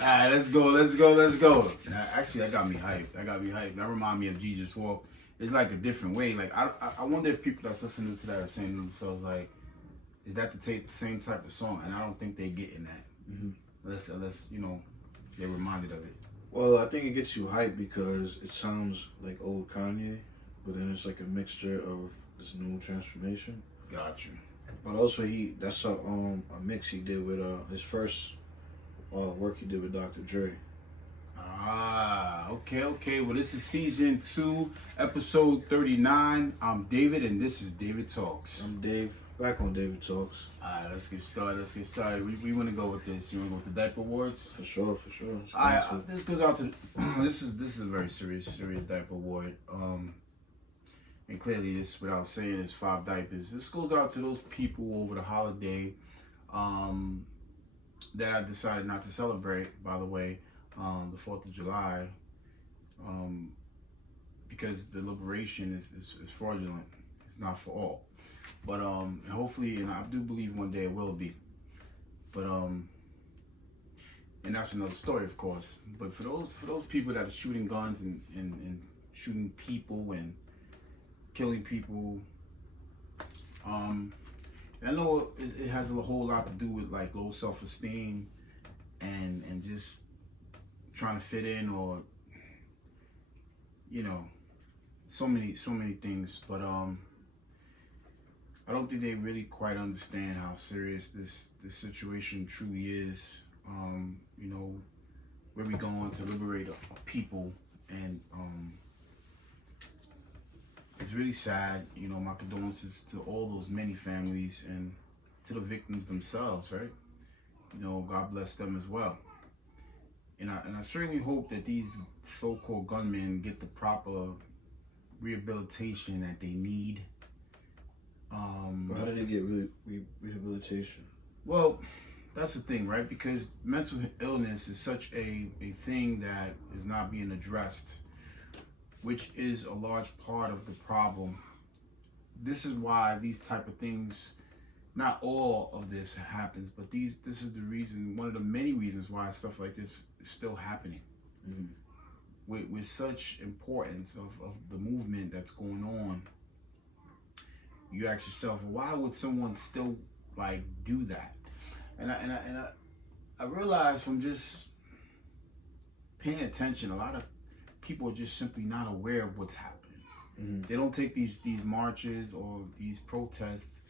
Alright, let's go. Now, actually, that got me hyped. That remind me of Jesus Walk. It's like a different way. Like I wonder if people that's listening to that are saying to themselves like, is that the same type of song? And I don't think they're getting that. Unless they're reminded of it. Well, I think it gets you hyped because it sounds like old Kanye, but then it's like a mixture of this new transformation. Got you. But also that's a mix he did with his first work he did with Dr. Dre. Okay. Well, this is season 2, episode 39. I'm David, and this is David Talks. I'm Dave. Back on David Talks. Alright, let's get started. We want to go with this. You want to go with the diaper awards? For sure. This goes out to this is a very serious diaper award. And clearly, this, without saying, is 5 diapers. This goes out to those people over the holiday that I decided not to celebrate, by the way, the 4th of July, because the liberation is fraudulent. It's not for all. But hopefully, and I do believe one day it will be. But and that's another story, of course. But for those people that are shooting guns and shooting people and killing people, I know it has a whole lot to do with like low self-esteem and just trying to fit in, or so many things. But I don't think they really quite understand how serious this situation truly is. Where we going to liberate a people, and it's really sad. My condolences to all those many families and to the victims themselves, right? God bless them as well. And I certainly hope that these so-called gunmen get the proper rehabilitation that they need. But how did they get rehabilitation? Well, that's the thing, right? Because mental illness is such a thing that is not being addressed, which is a large part of the problem. This is why these type of things, not all of this happens, but this is the reason, one of the many reasons why stuff like this is still happening. With such importance of the movement that's going on. You ask yourself, why would someone still like do that? And I realized from just paying attention, a lot of people are just simply not aware of what's happening. They don't take these marches or these protests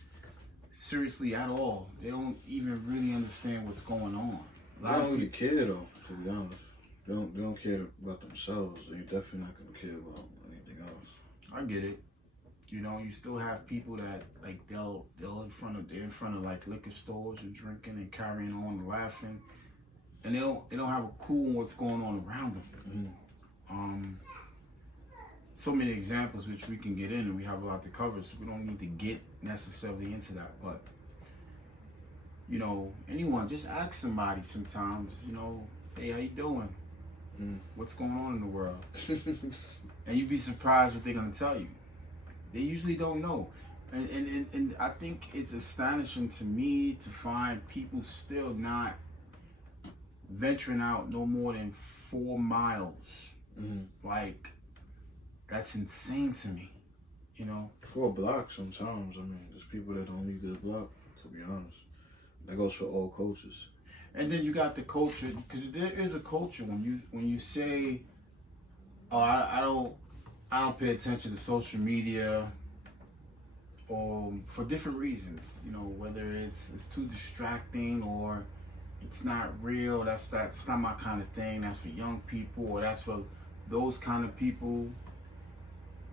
seriously at all. They don't even really understand what's going on. They don't really care though, to be honest. They don't care about themselves. They're definitely not gonna care about anything else. I get it. You still have people that like they're in front of like liquor stores and drinking and carrying on and laughing, and they don't have a clue on what's going on around them. So many examples which we can get in, and we have a lot to cover, so we don't need to get necessarily into that. But anyone, just ask somebody sometimes. Hey, how you doing? What's going on in the world? And you'd be surprised what they're gonna tell you. They usually don't know. And I think it's astonishing to me to find people still not venturing out no more than 4 miles. Like, that's insane to me, 4 blocks sometimes. I mean, there's people that don't leave their block, to be honest. That goes for all cultures. And then you got the culture, because there is a culture when you say, oh, I don't pay attention to social media, for different reasons. Whether it's too distracting or it's not real. That's not my kind of thing. That's for young people, or that's for those kind of people.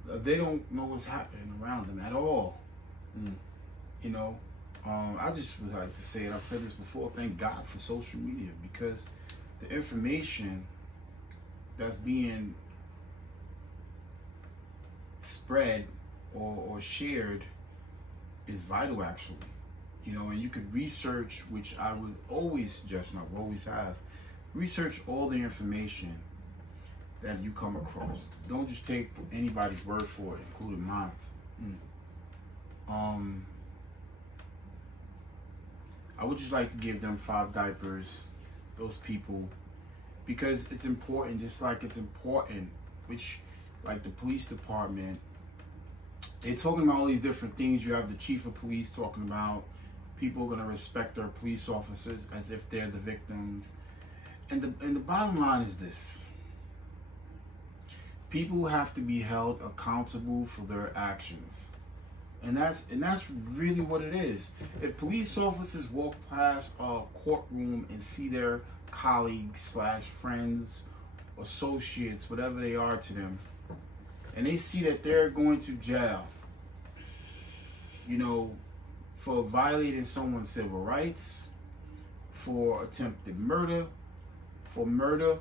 They don't know what's happening around them at all. I just would like to say, and I've said this before, thank God for social media, because the information that's being spread or shared is vital, actually. And you could research, which I would always suggest, and I always have, research all the information that you come across. Don't just take anybody's word for it, including mine. I would just like to give them 5 diapers, those people, because it's important, just like it's important, which, like the police department, they're talking about all these different things. You have the chief of police talking about people are going to respect their police officers as if they're the victims. And the bottom line is this. People have to be held accountable for their actions. And that's really what it is. If police officers walk past a courtroom and see their colleagues slash friends, associates, whatever they are to them, and they see that they're going to jail, you know, for violating someone's civil rights, for attempted murder, for murder,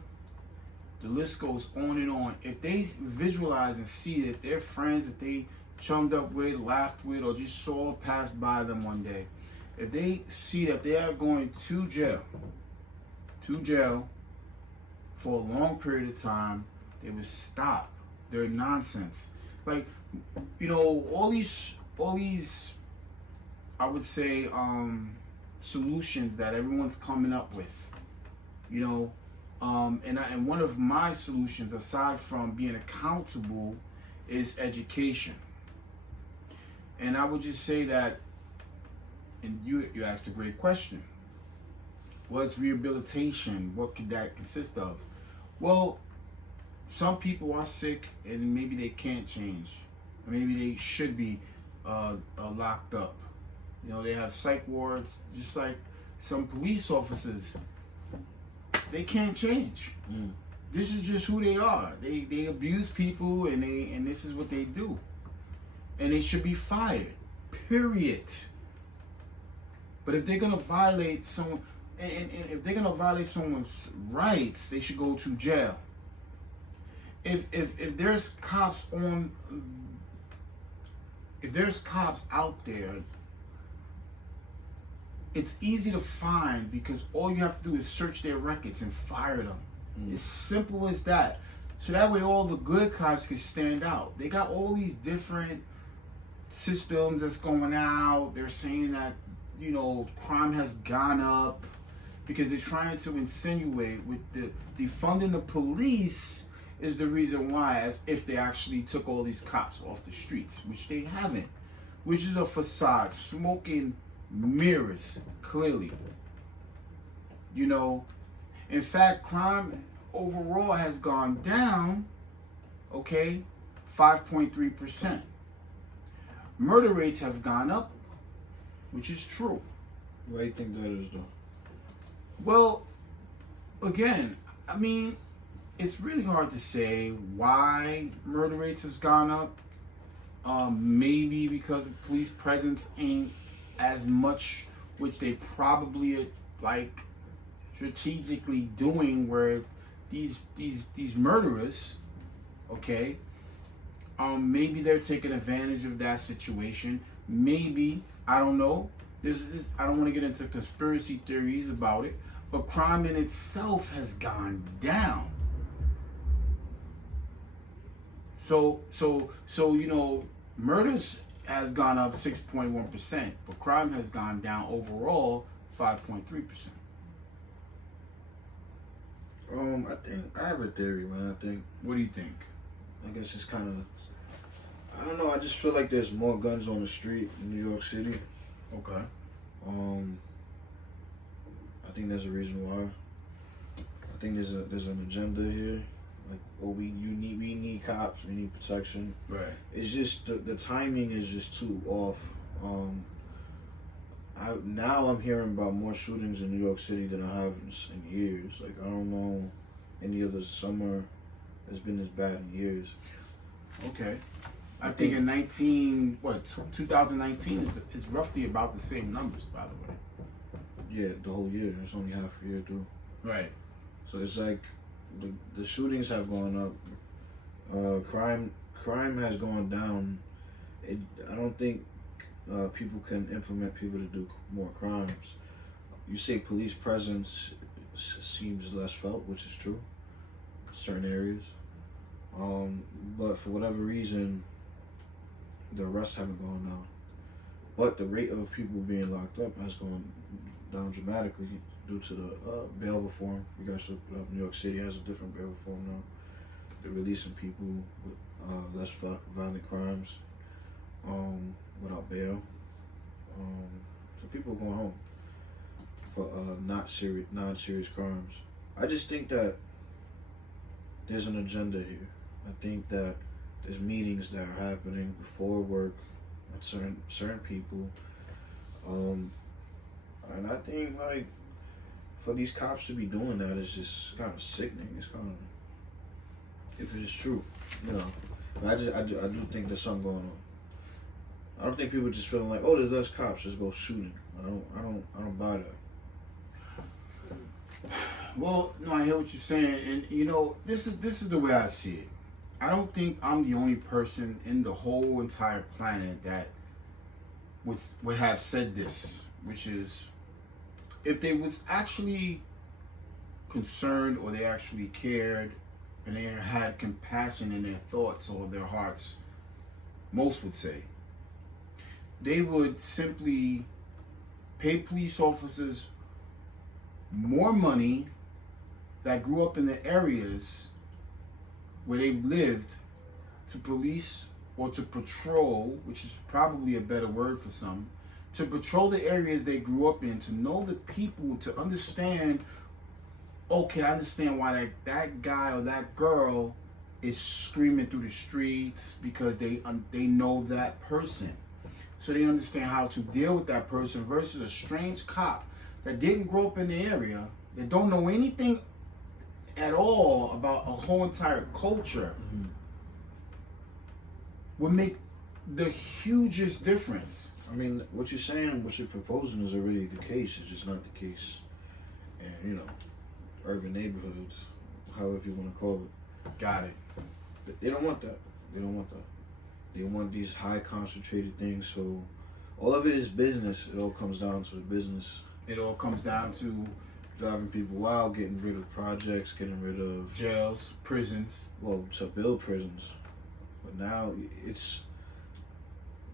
the list goes on and on. If they visualize and see that their friends that they chummed up with, laughed with, or just saw pass by them one day, if they see that they are going to jail for a long period of time, they would stop their nonsense. Like, you know, all these I would say solutions that everyone's coming up with, you know, and one of my solutions, aside from being accountable, is education. And I would just say that, and you asked a great question. What's rehabilitation? What could that consist of? Well, some people are sick and maybe they can't change. Maybe they should be locked up. You know, they have psych wards, just like some police officers. They can't change. This is just who they are. They abuse people, and this is what they do. And they should be fired. Period. But if they're gonna violate someone, and if they're gonna violate someone's rights, they should go to jail. If there's cops on, if there's cops out there, it's easy to find because all you have to do is search their records and fire them. It's simple as that. So that way all the good cops can stand out. They got all these different systems that's going out. They're saying that, you know, crime has gone up because they're trying to insinuate with the defunding the police is the reason why, as if they actually took all these cops off the streets, which they haven't, which is a facade, smoking mirrors, clearly. You know, in fact, crime overall has gone down, okay, 5.3%. Murder rates have gone up, which is true. Why do you think that is, though? Well, again, I mean, it's really hard to say why murder rates has gone up. Maybe because the police presence ain't as much, which they probably are, like, strategically doing, where these murderers, okay, maybe they're taking advantage of that situation. Maybe, I don't know. I don't want to get into conspiracy theories about it, but crime in itself has gone down. So you know, murders has gone up 6.1%, but crime has gone down overall 5.3%. I think I have a theory, man. I think. What do you think? I guess it's kind of. I don't know. I just feel like there's more guns on the street in New York City. Okay. I think there's a reason why. I think there's an agenda here. Like, oh, we need cops. We need protection. Right. It's just the timing is just too off. Now I'm hearing about more shootings in New York City than I have in years. Like, I don't know any other summer that's been this bad in years. Okay. I think in 2019 is roughly about the same numbers, by the way. Yeah, the whole year. It's only half a year too. Right. So it's like the shootings have gone up. Crime has gone down. I don't think people can implement people to do more crimes. You say police presence seems less felt, which is true. Certain areas. But for whatever reason, the arrests haven't gone down. But the rate of people being locked up has gone down dramatically. due to the bail reform. You guys look it up. New York City has a different bail reform now. They're releasing people with less violent crimes without bail. So people are going home for non-serious crimes. I just think that there's an agenda here. I think that there's meetings that are happening before work with certain people, and I think like for these cops to be doing that is just kind of sickening. It's kind of, if it is true, you know. But I do think there's something going on. I don't think people just feeling like, oh, there's less cops, just go shooting. I don't buy that. Well, no, I hear what you're saying, and you know, this is the way I see it. I don't think I'm the only person in the whole entire planet that would have said this, which is, if they was actually concerned or they actually cared and they had compassion in their thoughts or their hearts, most would say, they would simply pay police officers more money that grew up in the areas where they lived to police or to patrol, which is probably a better word for some, to patrol the areas they grew up in, to know the people, to understand, okay, I understand why that guy or that girl is screaming through the streets, because they know that person. So they understand how to deal with that person versus a strange cop that didn't grow up in the area, that don't know anything at all about a whole entire culture, would make the hugest difference. I mean, what you're saying, what you're proposing is already the case. It's just not the case in, you know, urban neighborhoods, however you want to call it. Got it. They don't want that. They don't want that. They want these high concentrated things. So all of it is business. It all comes down to the business. It all comes down to driving people out, getting rid of projects, getting rid of jails, prisons. Well, to build prisons. But now it's,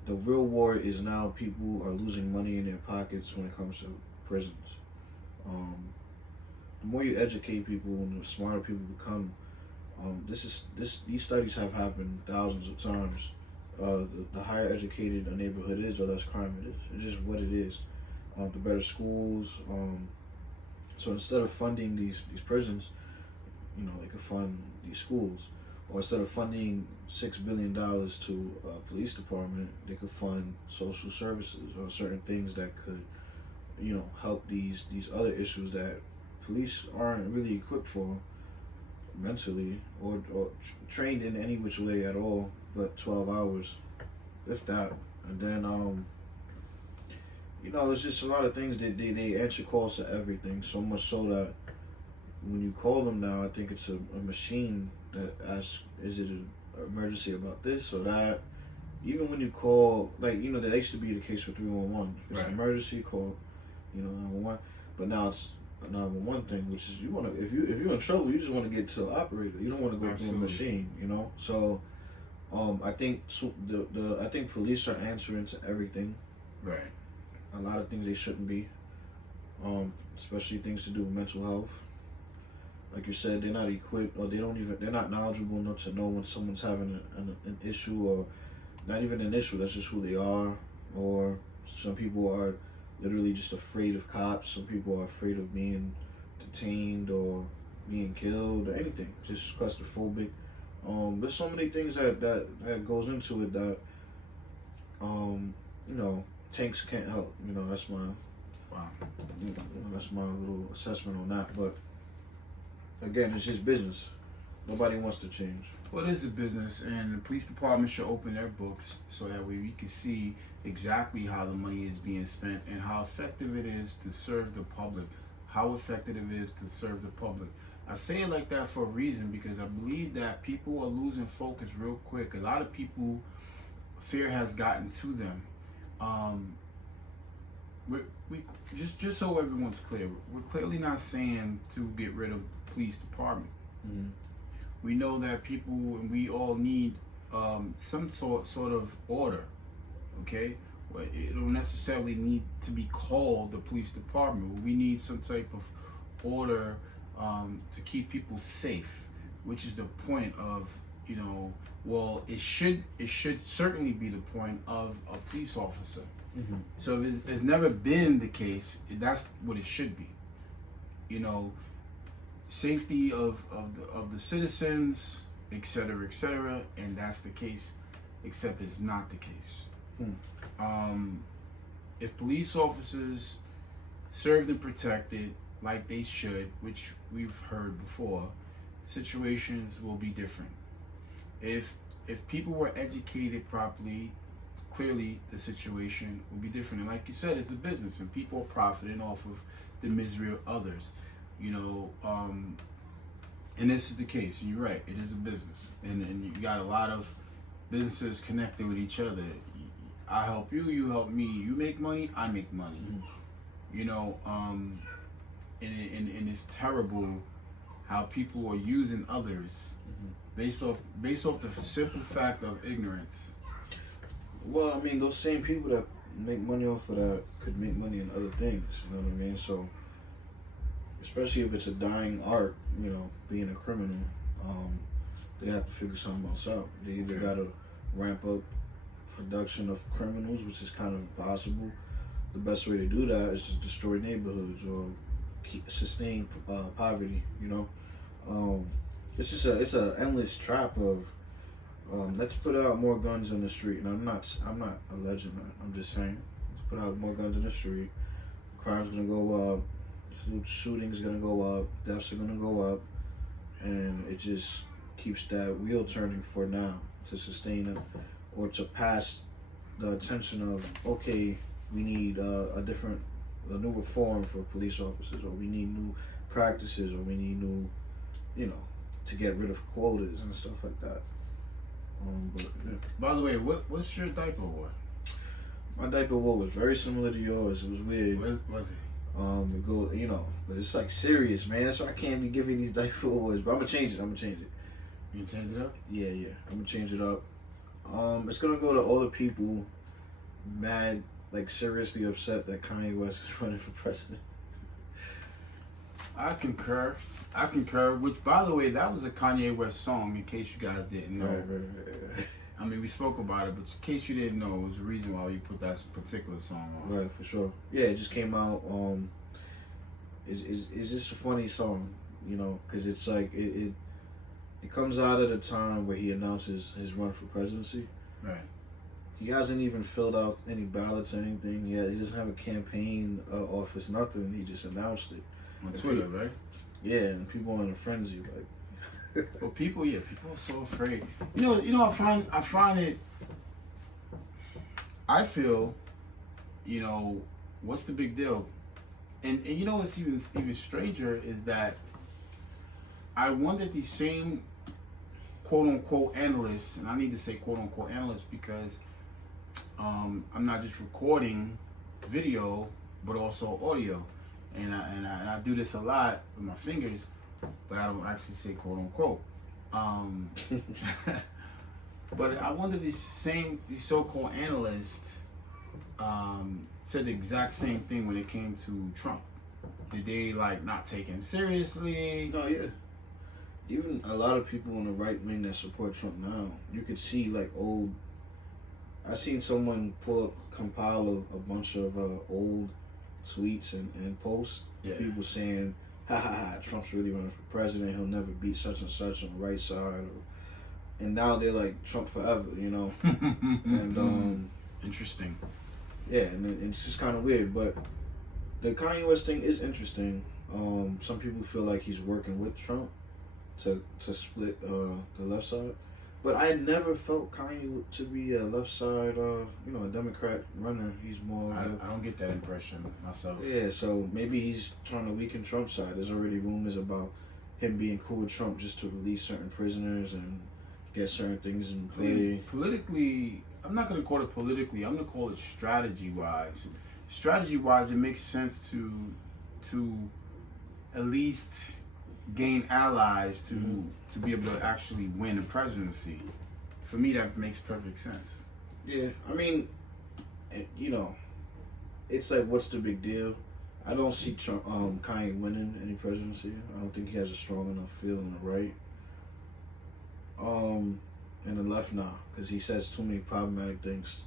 the real war is now people are losing money in their pockets when it comes to prisons. The more you educate people and the smarter people become, these studies have happened thousands of times. The higher educated a neighborhood is, the less crime it is. It's just what it is. The better schools. So instead of funding these prisons, you know, they could fund these schools. Or instead of funding $6 billion to a police department, they could fund social services or certain things that could, you know, help these other issues that police aren't really equipped for mentally or trained in any which way at all, but 12 hours, if that. And then, you know, it's just a lot of things that they answer calls to everything, so much so that when you call them now, I think it's a machine that asks, is it an emergency about this or that? Even when you call, like, you know, that used to be the case for 311. If it's an emergency, call, you know, 911. But now it's a 911 thing, which is, you want to, if you're in trouble, you just want to get to the operator. You don't want to go through a machine, you know. So, I think I think police are answering to everything. Right. A lot of things they shouldn't be, especially things to do with mental health. Like you said, they're not equipped, or they're not knowledgeable enough to know when someone's having an issue, or not even an issue, that's just who they are. Or some people are literally just afraid of cops. Some people are afraid of being detained or being killed or anything, just claustrophobic. There's so many things that goes into it that, you know, tanks can't help. You know, that's my, that's my little assessment on that. But again, it's just business. Nobody wants to change. Well, it is a business, and the police department should open their books so that way we can see exactly how the money is being spent and how effective it is to serve the public. How effective it is to serve the public. I say it like that for a reason, because I believe that people are losing focus real quick. A lot of people, fear has gotten to them. We just so everyone's clear, we're clearly not saying to get rid of the police department. Mm-hmm. We know that people, and we all need some sort of order. Okay, But it don't necessarily need to be called the police department. We need some type of order to keep people safe, which is the point of, well, it should certainly be the point of a police officer. Mm-hmm. So if it's never been the case, that's what it should be. Safety of the citizens, et cetera, and that's the case, except it's not the case. If police officers served and protected like they should, which we've heard before, situations will be different. If people were educated properly, clearly the situation will be different. And like you said, it's a business, and people are profiting off of the misery of others. And this is the case. And you're right, it is a business, and you got a lot of businesses connected with each other. I help you, you help me. You make money, I make money. And it's terrible how people are using others based off the simple fact of ignorance. Well, I mean, those same people that make money off of that could make money in other things. You know what I mean? So, especially if it's a dying art, being a criminal, they have to figure something else out. They either got to ramp up production of criminals, which is kind of impossible. The best way to do that is to destroy neighborhoods or sustain poverty. It's just it's an endless trap of let's put out more guns on the street. And I'm not alleging that. I'm just saying, let's put out more guns in the street. Crime's gonna go up. Shootings gonna go up. Deaths are gonna go up, and it just keeps that wheel turning for now to sustain it, or to pass the attention of, okay, we need a new reform for police officers, or we need new practices, or we need new, to get rid of quotas and stuff like that. But yeah. By the way, what's your diaper war? My diaper war was very similar to yours. It was weird. Was it? It go, but it's like serious, man. That's why I can't be giving these diaper wars. But I'm gonna change it. You gonna change it up? Yeah. I'm gonna change it up. It's gonna go to all the people mad, like seriously upset that Kanye West is running for president. I concur. Which, by the way, that was a Kanye West song. In case you guys didn't know. Right. I mean, we spoke about it, but in case you didn't know, it was the reason why we put that particular song on. Right, for sure. Yeah, it just came out. It's just a funny song, because it's like it comes out at a time where he announces his run for presidency. Right. He hasn't even filled out any ballots or anything yet. He doesn't have a campaign office, nothing. He just announced it On Twitter, right? Yeah, and people are in a frenzy, like. Well, people are so afraid. I find it. I feel, what's the big deal? And what's even stranger is that I wonder if these same quote unquote analysts, and I need to say quote unquote analysts because I'm not just recording video but also audio, and I do this a lot with my fingers. But I don't actually say quote unquote. But I wonder these so-called analysts said the exact same thing when it came to Trump. Did they not take him seriously? No, yeah. Even a lot of people on the right wing that support Trump now, you could see old. I seen someone compile a bunch of old tweets and posts. Yeah. People saying, Trump's really running for president. He'll never beat such and such on the right side. And now they're like Trump forever, And interesting. Yeah, and it's just kind of weird. But the Kanye West thing is interesting. Some people feel like he's working with Trump to split the left side. But I never felt Kanye to be a left side, a Democrat runner. He's more. I don't get that impression myself. Yeah, so maybe he's trying to weaken Trump's side. There's already rumors about him being cool with Trump just to release certain prisoners and get certain things in play. I mean, politically, I'm not going to call it politically. I'm going to call it strategy-wise. Strategy-wise, it makes sense to at least gain allies to be able to actually win a presidency. For me, that makes perfect sense. Yeah, I mean, and you know, it's like, what's the big deal? I don't see Trump, Kanye winning any presidency. I don't think he has a strong enough feel on the right. And the left now, because he says too many problematic things.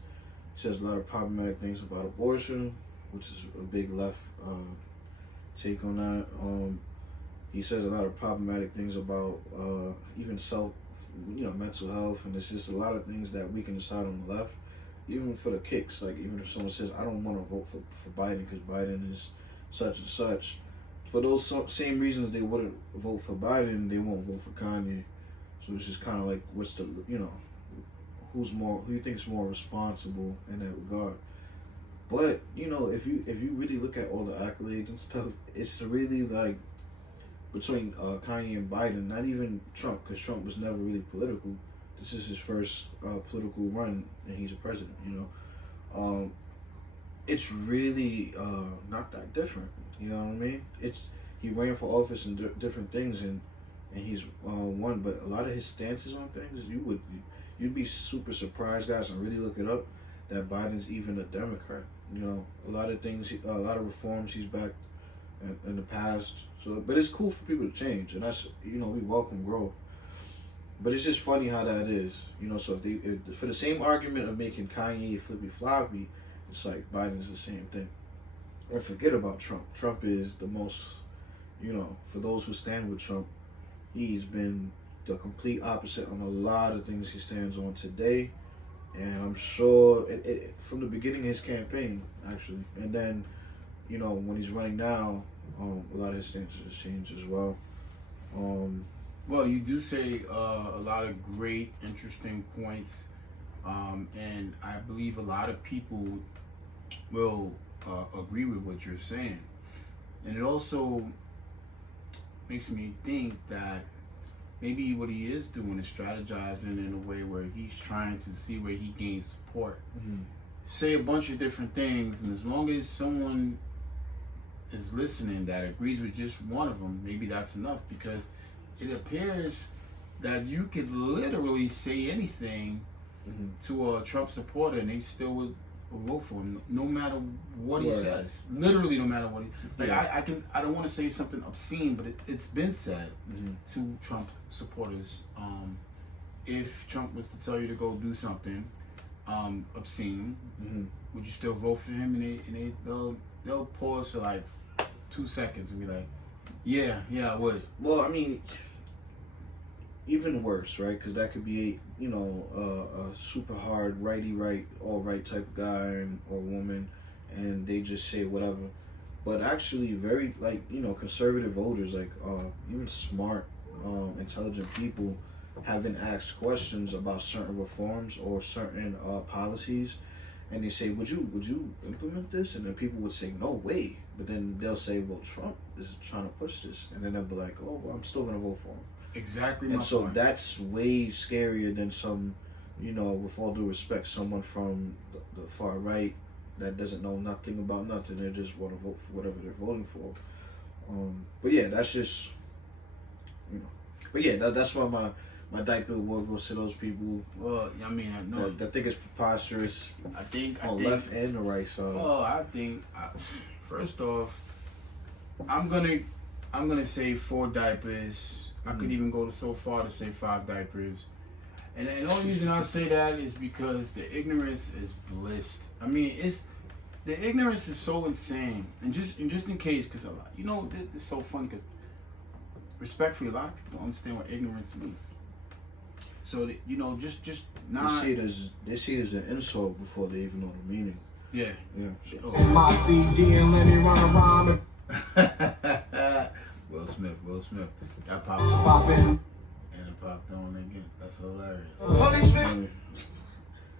He says a lot of problematic things about abortion, which is a big left take on that. He says a lot of problematic things about even mental health, and it's just a lot of things that we can decide on the left, even for the kicks. Like, even if someone says, I don't want to vote for Biden because Biden is such and such, for those same reasons they wouldn't vote for Biden, they won't vote for Kanye. So it's just kind of like, what's the, who you think is more responsible in that regard. But, if you really look at all the accolades and stuff, it's really like between Kanye and Biden, not even Trump, because Trump was never really political. This is his first political run, and he's a president, It's really not that different, you know what I mean? He ran for office and different things, and he's won, but a lot of his stances on things, you'd be super surprised, guys, and really look it up, that Biden's even a Democrat. A lot of things, a lot of reforms he's backed in the past. So, but it's cool for people to change, and that's, we welcome growth. But it's just funny how that is, So if for the same argument of making Kanye flippy floppy, it's like Biden's the same thing. Or forget about Trump. Trump is the most, for those who stand with Trump, he's been the complete opposite on a lot of things he stands on today. And I'm sure from the beginning of his campaign, actually. And then, when he's running now, a lot of his stances has changed as well. Well, you do say a lot of great, interesting points. And I believe a lot of people will agree with what you're saying. And it also makes me think that maybe what he is doing is strategizing in a way where he's trying to see where he gains support. Mm-hmm. Say a bunch of different things, and as long as someone is listening that agrees with just one of them, maybe that's enough, because it appears that you could literally say anything Mm-hmm. to a Trump supporter and they still would vote for him, no matter what he Right. says. Literally, no matter what he. Like, Yeah. I don't want to say something obscene, but it's been said Mm-hmm. to Trump supporters. If Trump was to tell you to go do something obscene, Mm-hmm. would you still vote for him? And they'll pause for like 2 seconds and be like, yeah, I would. Well, I mean, even worse, right? Because that could be, a super hard all right type of guy or woman, and they just say whatever. But actually, very conservative voters, even smart, intelligent people, have been asked questions about certain reforms or certain policies, and they say, "Would you implement this?" And then people would say, "No way." But then they'll say, "Well, Trump is trying to push this," and then they'll be like, "Oh, well, I'm still gonna vote for him." Exactly. And so point. that's way scarier than some, with all due respect, someone from the far right that doesn't know nothing about nothing. They just want to vote for whatever they're voting for. But yeah, that's just, But yeah, that's why my diaper award goes to those people. Well, I mean, I know. That think it's preposterous I think on left and the right side. Well, I think first off, I'm gonna say 4 diapers. I could even go so far to say 5 diapers. And the only reason I say that is because the ignorance is blissed. I mean, the ignorance is so insane. And just in case, because it's so funny. Because respectfully, a lot of people don't understand what ignorance means. So just not. They see it as an insult before they even know the meaning. Yeah. Yeah. Oh. My CD and let me run around Will Smith. That popped and on. pop in. And it popped on again. That's hilarious. Holy Spirit.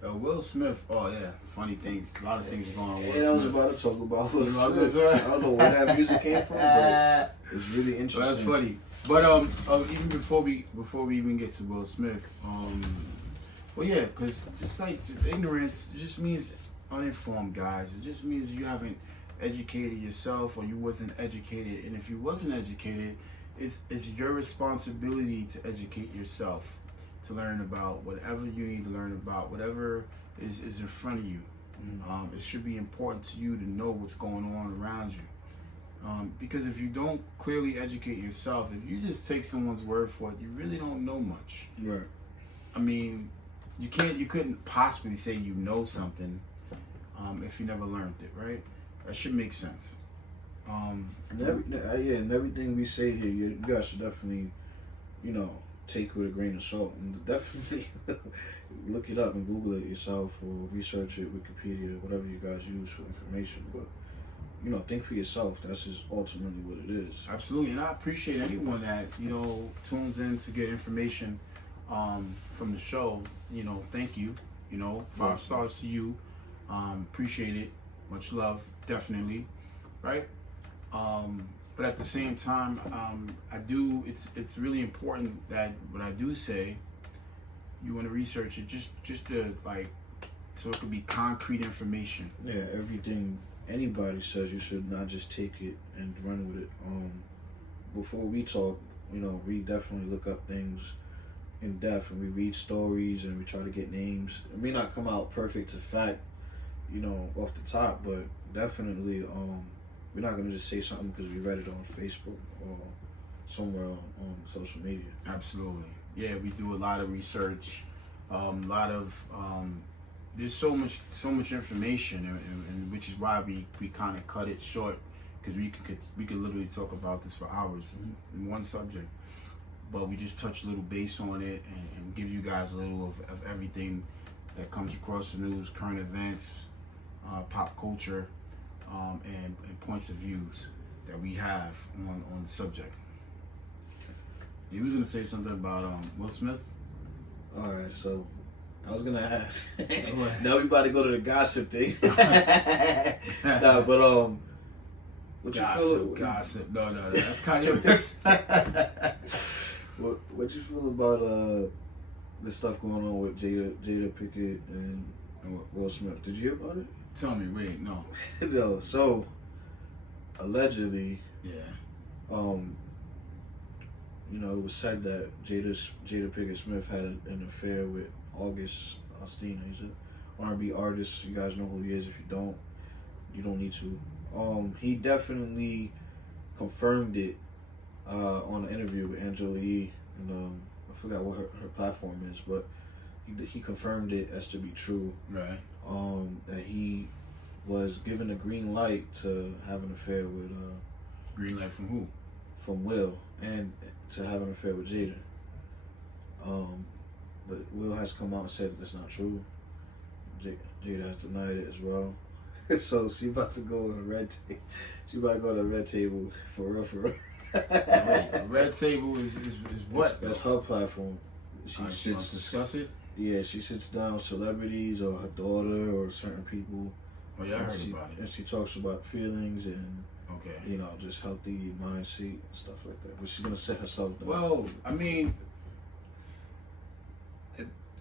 Will Smith, oh yeah, funny things. A lot of things going on with And I was Smith. about to talk about Will You know what I was Smith. gonna say? I don't know where that music came from, but it's really Well, interesting. that's funny. But even before we even get to Will Smith, well yeah, because just ignorance just means uninformed, guys. It just means you haven't educated yourself, or you wasn't educated. And if you wasn't educated, it's your responsibility to educate yourself, to learn about whatever you need to learn about, whatever is in front of you. It should be important to you to know what's going on around you. Because if you don't clearly educate yourself, if you just take someone's word for it, you really don't know much. Right. I mean, you couldn't possibly say you know something if you never learned it, right? That should make sense. And everything we say here, you guys should definitely, take with a grain of salt, and definitely look it up and Google it yourself or research it, Wikipedia, whatever you guys use for information. But think for yourself. That's just ultimately what it is. Absolutely, and I appreciate anyone that tunes in to get information from the show. Thank you. 5 stars to you. Appreciate it. Much love, definitely. Right. But at the same time, it's really important that what I do say, you want to research it just to so it could be concrete information. Yeah, everything anybody says, you should not just take it and run with it. Before we talk, we definitely look up things in depth, and we read stories and we try to get names. It may not come out perfect to fact, off the top, but definitely we're not gonna just say something because we read it on Facebook or somewhere on social media. Absolutely. Yeah, we do a lot of research, there's so much information, and which is why we kind of cut it short, because we could literally talk about this for hours in one subject, but we just touch a little base on it and give you guys a little of everything that comes across the news, current events, pop culture, and points of views that we have on the subject. You was gonna say something about Will Smith. All right, so I was gonna ask. Now we about to go to the gossip thing. Nah, but what you feel? Gossip. No, that's Kanye West. What you feel about the stuff going on with Jada Pickett and Will Smith? Did you hear about it? Tell me, wait, no. No. So allegedly, it was said that Jada Pickett Smith had an affair with August Alsina. He's an R&B artist. You guys know who he is. If you don't, you don't need to. He definitely confirmed it on an interview with Angela Yee, and I forgot what her platform is, but he confirmed it as to be true. Right. That he was given a green light to have an affair with green light from who? From Will, and to have an affair with Jada. But Will has come out and said that's not true. Jada has denied it as well. So she about to go on a red table. She about to go to a red table for real. Wait, the red table is what? That's her platform. She wants to discuss it. Yeah, she sits down with celebrities or her daughter or certain people. Oh yeah, I heard about it. And she talks about feelings and okay, just healthy mindset and stuff like that. But she's gonna set herself down. Well, I mean,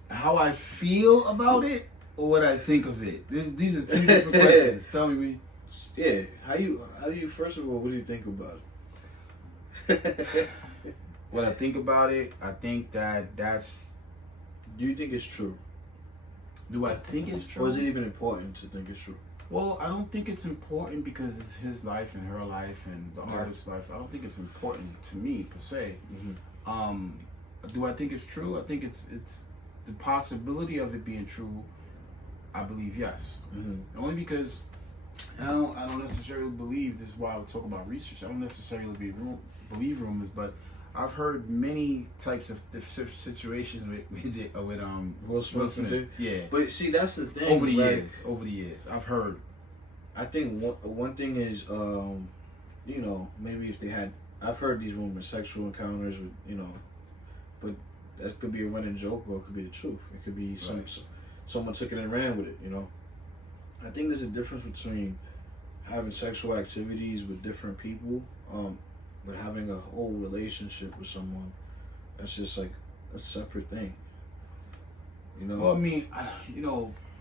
how I feel about it or what I think of it. These are two different questions. Tell me. Yeah, how do you first of all, what do you think about it? What I think about it, I think that's. Do you think it's true? Do I think it's true? Or is it even important to think it's true? Well, I don't think it's important because it's his life and her life and the artist's life. I don't think it's important to me per se. Mm-hmm. Do I think it's true? I think it's the possibility of it being true. I believe yes. Mm-hmm. Only because I don't necessarily believe. This is why I would talk about research. I don't necessarily believe rumors, but I've heard many types of situations with Will Smith. Yeah, but see, that's the thing. Over the years, I've heard. I think one thing is, maybe if they had, I've heard these rumors, sexual encounters with, but that could be a running joke or it could be the truth. It could be someone took it and ran with it. I think there's a difference between having sexual activities with different people. But having a whole relationship with someone, that's just like a separate thing. Well, I mean,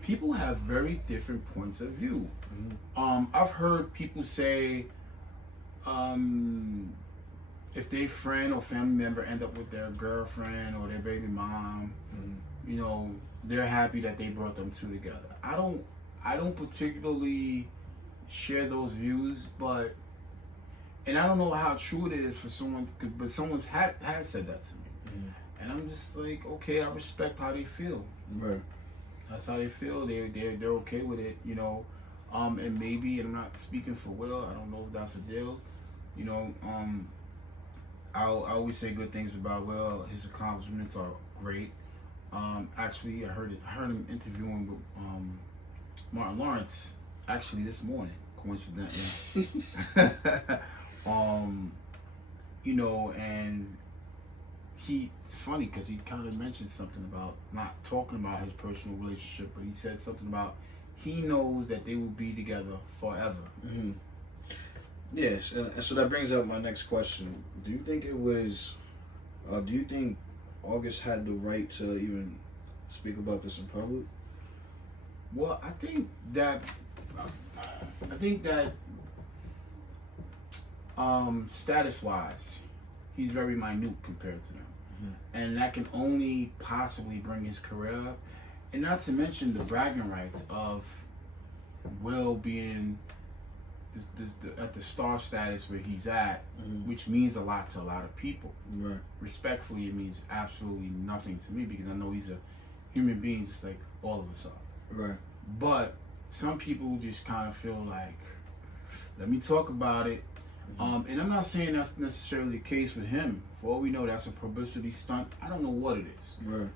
people have very different points of view. Mm-hmm. I've heard people say, if their friend or family member end up with their girlfriend or their baby mom, they're happy that they brought them two together. I I don't particularly share those views, and I don't know how true it is for someone, but someone's had said that to me, and I'm just like, okay, I respect how they feel. Right. That's how they feel. They're okay with it, you know. And maybe, and I'm not speaking for Will. I don't know if that's a deal, you know. I always say good things about Will. His accomplishments are great. Actually, I heard him interviewing with Martin Lawrence actually this morning, coincidentally. You know, and it's funny because he kind of mentioned something about not talking about his personal relationship, but he said something about he knows that they will be together forever. Mm-hmm. Yes, and so that brings up my next question. Do you think it was? Do you think August had the right to even speak about this in public? Well, I think that status-wise, he's very minute compared to them, and that can only possibly bring his career up, and not to mention the bragging rights of Will being at the star status where he's at, which means a lot to a lot of people. Right. Respectfully, it means absolutely nothing to me because I know he's a human being just like all of us are. Right. But some people just kind of feel like, let me talk about it. And I'm not saying that's necessarily the case with him. For all we know, that's a publicity stunt. I don't know what it is. Right.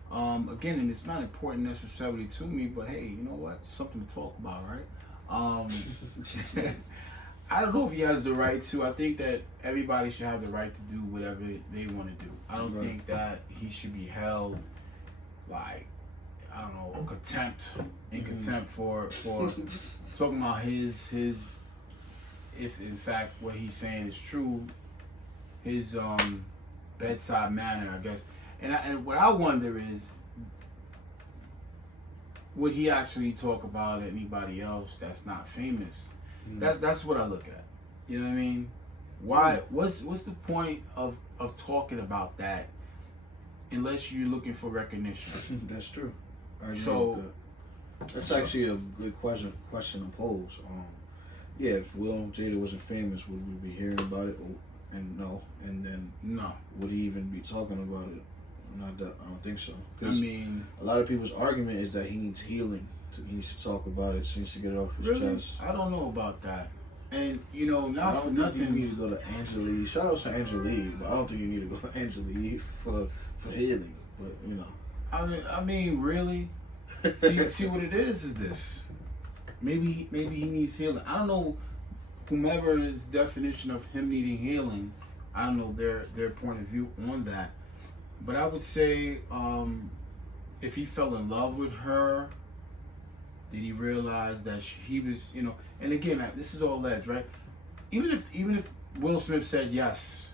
Again, and it's not important necessarily to me, but hey, you know what? Something to talk about, right? I don't know if he has the right to. I think that everybody should have the right to do whatever they want to do. I don't think that he should be held like, I don't know, contempt for talking about his if in fact what he's saying is true, his bedside manner, I guess. And what I wonder is, would he actually talk about anybody else that's not famous? That's what I look at. You know what I mean? Why? What's the point of talking about that unless you're looking for recognition? That's true. I agree with that. That's actually a good question to pose. Yeah, if Will and Jada wasn't famous, would we be hearing about it? And no, and then No. Would he even be talking about it? Not that I don't think so. I mean, a lot of people's argument is that he needs healing. He needs to talk about it. So he needs to get it off his chest. I don't know about that. And you know, I not for don't think nothing. you need to go to Angela Lee. Shout out to Angela Lee, but I don't think you need to go to Angela Lee for healing. But you know, I mean, really. See what it is this. Maybe he needs healing. I don't know. Whomever's definition of him needing healing, I don't know their point of view on that. But I would say, if he fell in love with her, did he realize that he was, you know? And again, this is all alleged, right? Even if Will Smith said yes,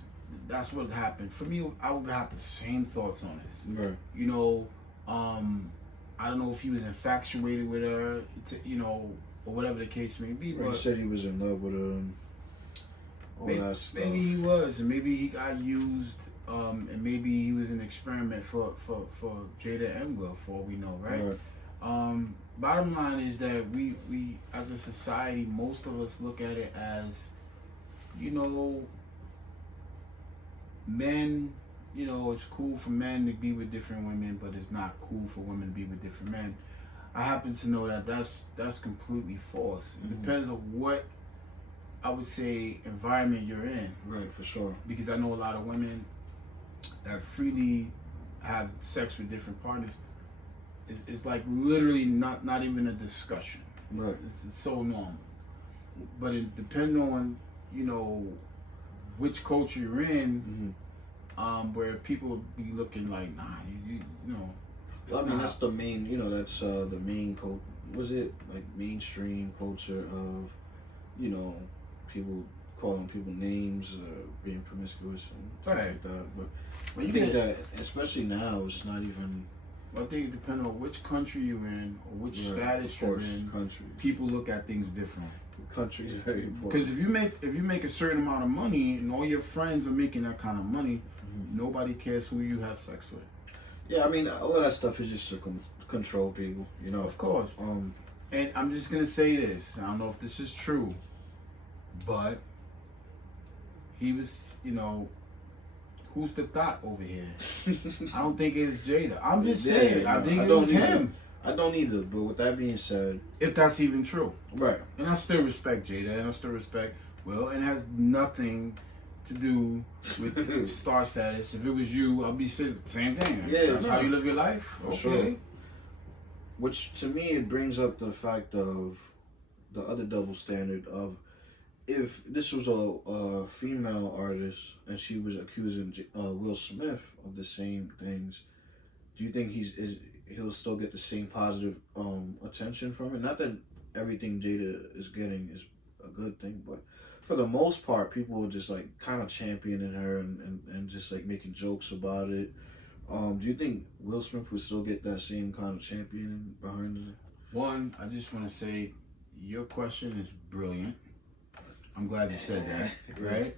that's what happened. For me, I would have the same thoughts on this. right? You know, I don't know if he was infatuated with her, you know, or whatever the case may be. But He said he was in love with her and all that stuff. Maybe he was, and maybe he got used, and maybe he was an experiment for Jada and Will, for all we know, right? Bottom line is that we as a society, most of us look at it as, you know, men, you know, it's cool for men to be with different women, but it's not cool for women to be with different men. I happen to know that that's completely false. It depends on what, I would say, environment you're in. Right, for sure. Because I know a lot of women that freely have sex with different partners. It's like literally not even a discussion. Right. It's so normal. But it depends on, you know, which culture you're in, where people be looking like, nah, you know. I mean, that's the main, you know, that's the main was it like mainstream culture of, you know, people calling people names or being promiscuous and stuff like that. But when I think that, especially now, it's not even. I think it depends on which country you're in or which status you're in. Country. People look at things differently. Country is very important. Because if you make a certain amount of money and all your friends are making that kind of money, nobody cares who you have sex with. Yeah, I mean, all of that stuff is just to control people, you know. Of course. And I'm just gonna say this. I don't know if this is true, but he was, who's the thought over here? I don't think it's Jada. I'm just saying. I think it was him. I don't either. But with that being said, if that's even true, right? And I still respect Jada, and I still respect Will, and it has nothing to do with star status. If it was you, I'll be saying the same thing. Yeah, that's how you live your life. For sure. Which to me, it brings up the fact of the other double standard of if this was a female artist and she was accusing Will Smith of the same things, do you think he'll still get the same positive attention from it? Not that everything Jada is getting is a good thing, but for the most part, people are just like kind of championing her and just like making jokes about it. Do you think Will Smith would still get that same kind of championing behind it? One, I just want to say your question is brilliant. I'm glad you said that, right?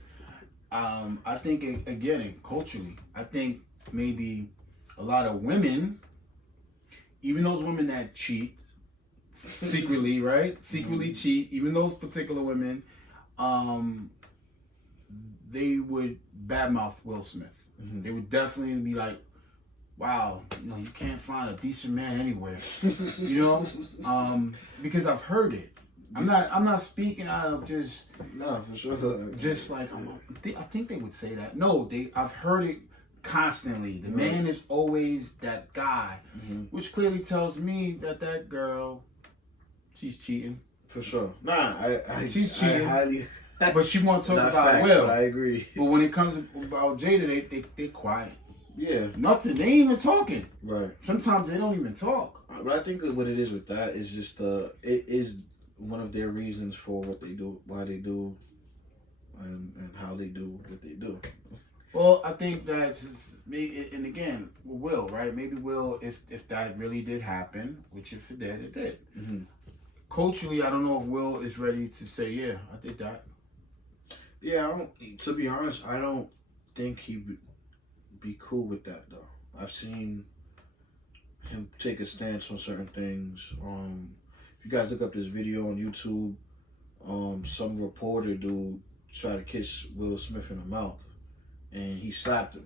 I think, again, culturally, I think maybe a lot of women, even those women that cheat secretly, right? Secretly cheat, even those particular women, they would badmouth Will Smith. Mm-hmm. They would definitely be like, wow, you can't find a decent man anywhere, because I've heard it. I'm not speaking out of just for sure. Just like I think they would say that. No, I've heard it constantly. The man is always that guy, which clearly tells me that girl, she's cheating for sure. She's cheating. I highly, but she won't talk about Will. I agree. But when it comes about Jada, they quiet. Yeah, nothing. They ain't even talking. Right. Sometimes they don't even talk. But I think what it is with that is just it is one of their reasons for what they do, why they do, and how they do what they do. Well, I think that's me, and again, Will, right? Maybe Will, if that really did happen, which if it did, it did. Mm-hmm. Culturally, I don't know if Will is ready to say, yeah, I did that. Yeah, to be honest, I don't think he would be cool with that, though. I've seen him take a stance on certain things. If you guys look up this video on YouTube, some reporter dude tried to kiss Will Smith in the mouth, and he slapped him.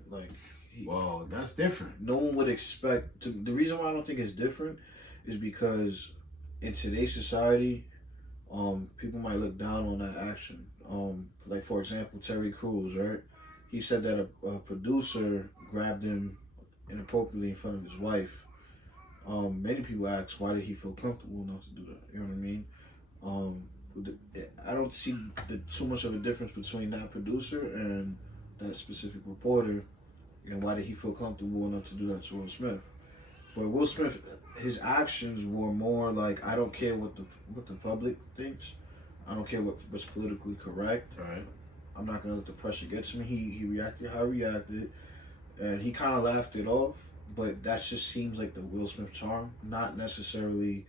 Whoa, that's different. No one would expect. The reason why I don't think it's different is because in today's society, people might look down on that action. Like for example, Terry Crews, right? He said that a producer grabbed him inappropriately in front of his wife. Many people ask, why did he feel comfortable enough to do that? You know what I mean? I don't see too much of a difference between that producer and that specific reporter, and why did he feel comfortable enough to do that to Will Smith? But Will Smith, his actions were more like, I don't care what the public thinks. I don't care what's politically correct. Right. I'm not gonna let the pressure get to me. He reacted how he reacted, and he kind of laughed it off. But that just seems like the Will Smith charm, not necessarily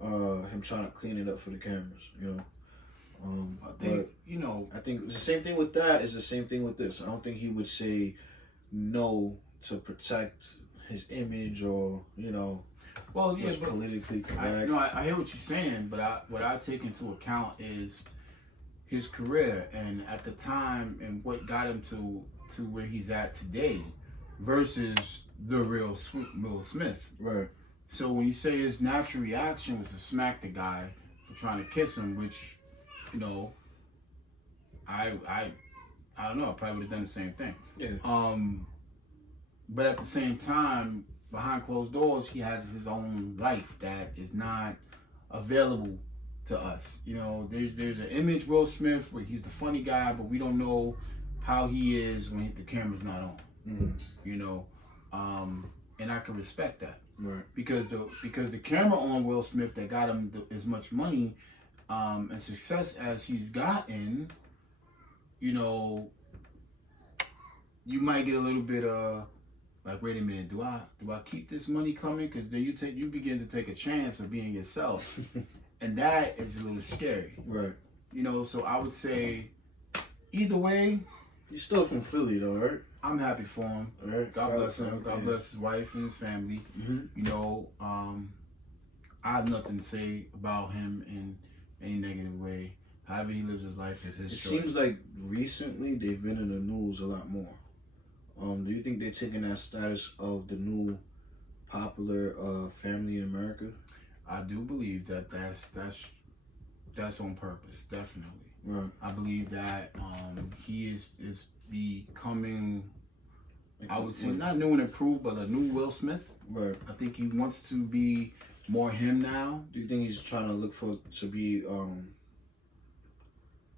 him trying to clean it up for the cameras. I think the same thing with that is the same thing with this. I don't think he would say no to protect his image or well, yeah, but politically correct. I hear what you're saying, but what I take into account is his career and at the time and what got him to where he's at today versus the real Will Smith. Right. So when you say his natural reaction was to smack the guy for trying to kiss him, which, I don't know, I probably would have done the same thing. Yeah. But at the same time, behind closed doors, he has his own life that is not available to us. There's an image Will Smith where he's the funny guy, but we don't know how he is when the camera's not on. Mm-hmm. And I can respect that. Right. Because the camera on Will Smith that got him as much money and success as he's gotten, you might get a little bit like, wait a minute, do I keep this money coming? Because then you begin to take a chance of being yourself, and that is a little scary. Right. So I would say, either way, he's still from Philly though, right? I'm happy for him. Right. God bless him. God bless his wife and his family. Mm-hmm. I have nothing to say about him in any negative way. However he lives his life is his It choice. seems like recently they've been in the news a lot more. Do you think they're taking that status of the new popular family in America? I do believe that that's on purpose, definitely. Right. I believe that he is becoming, I would say, not new and improved, but a new Will Smith. Right. I think he wants to be more him now. Do you think he's trying to look to be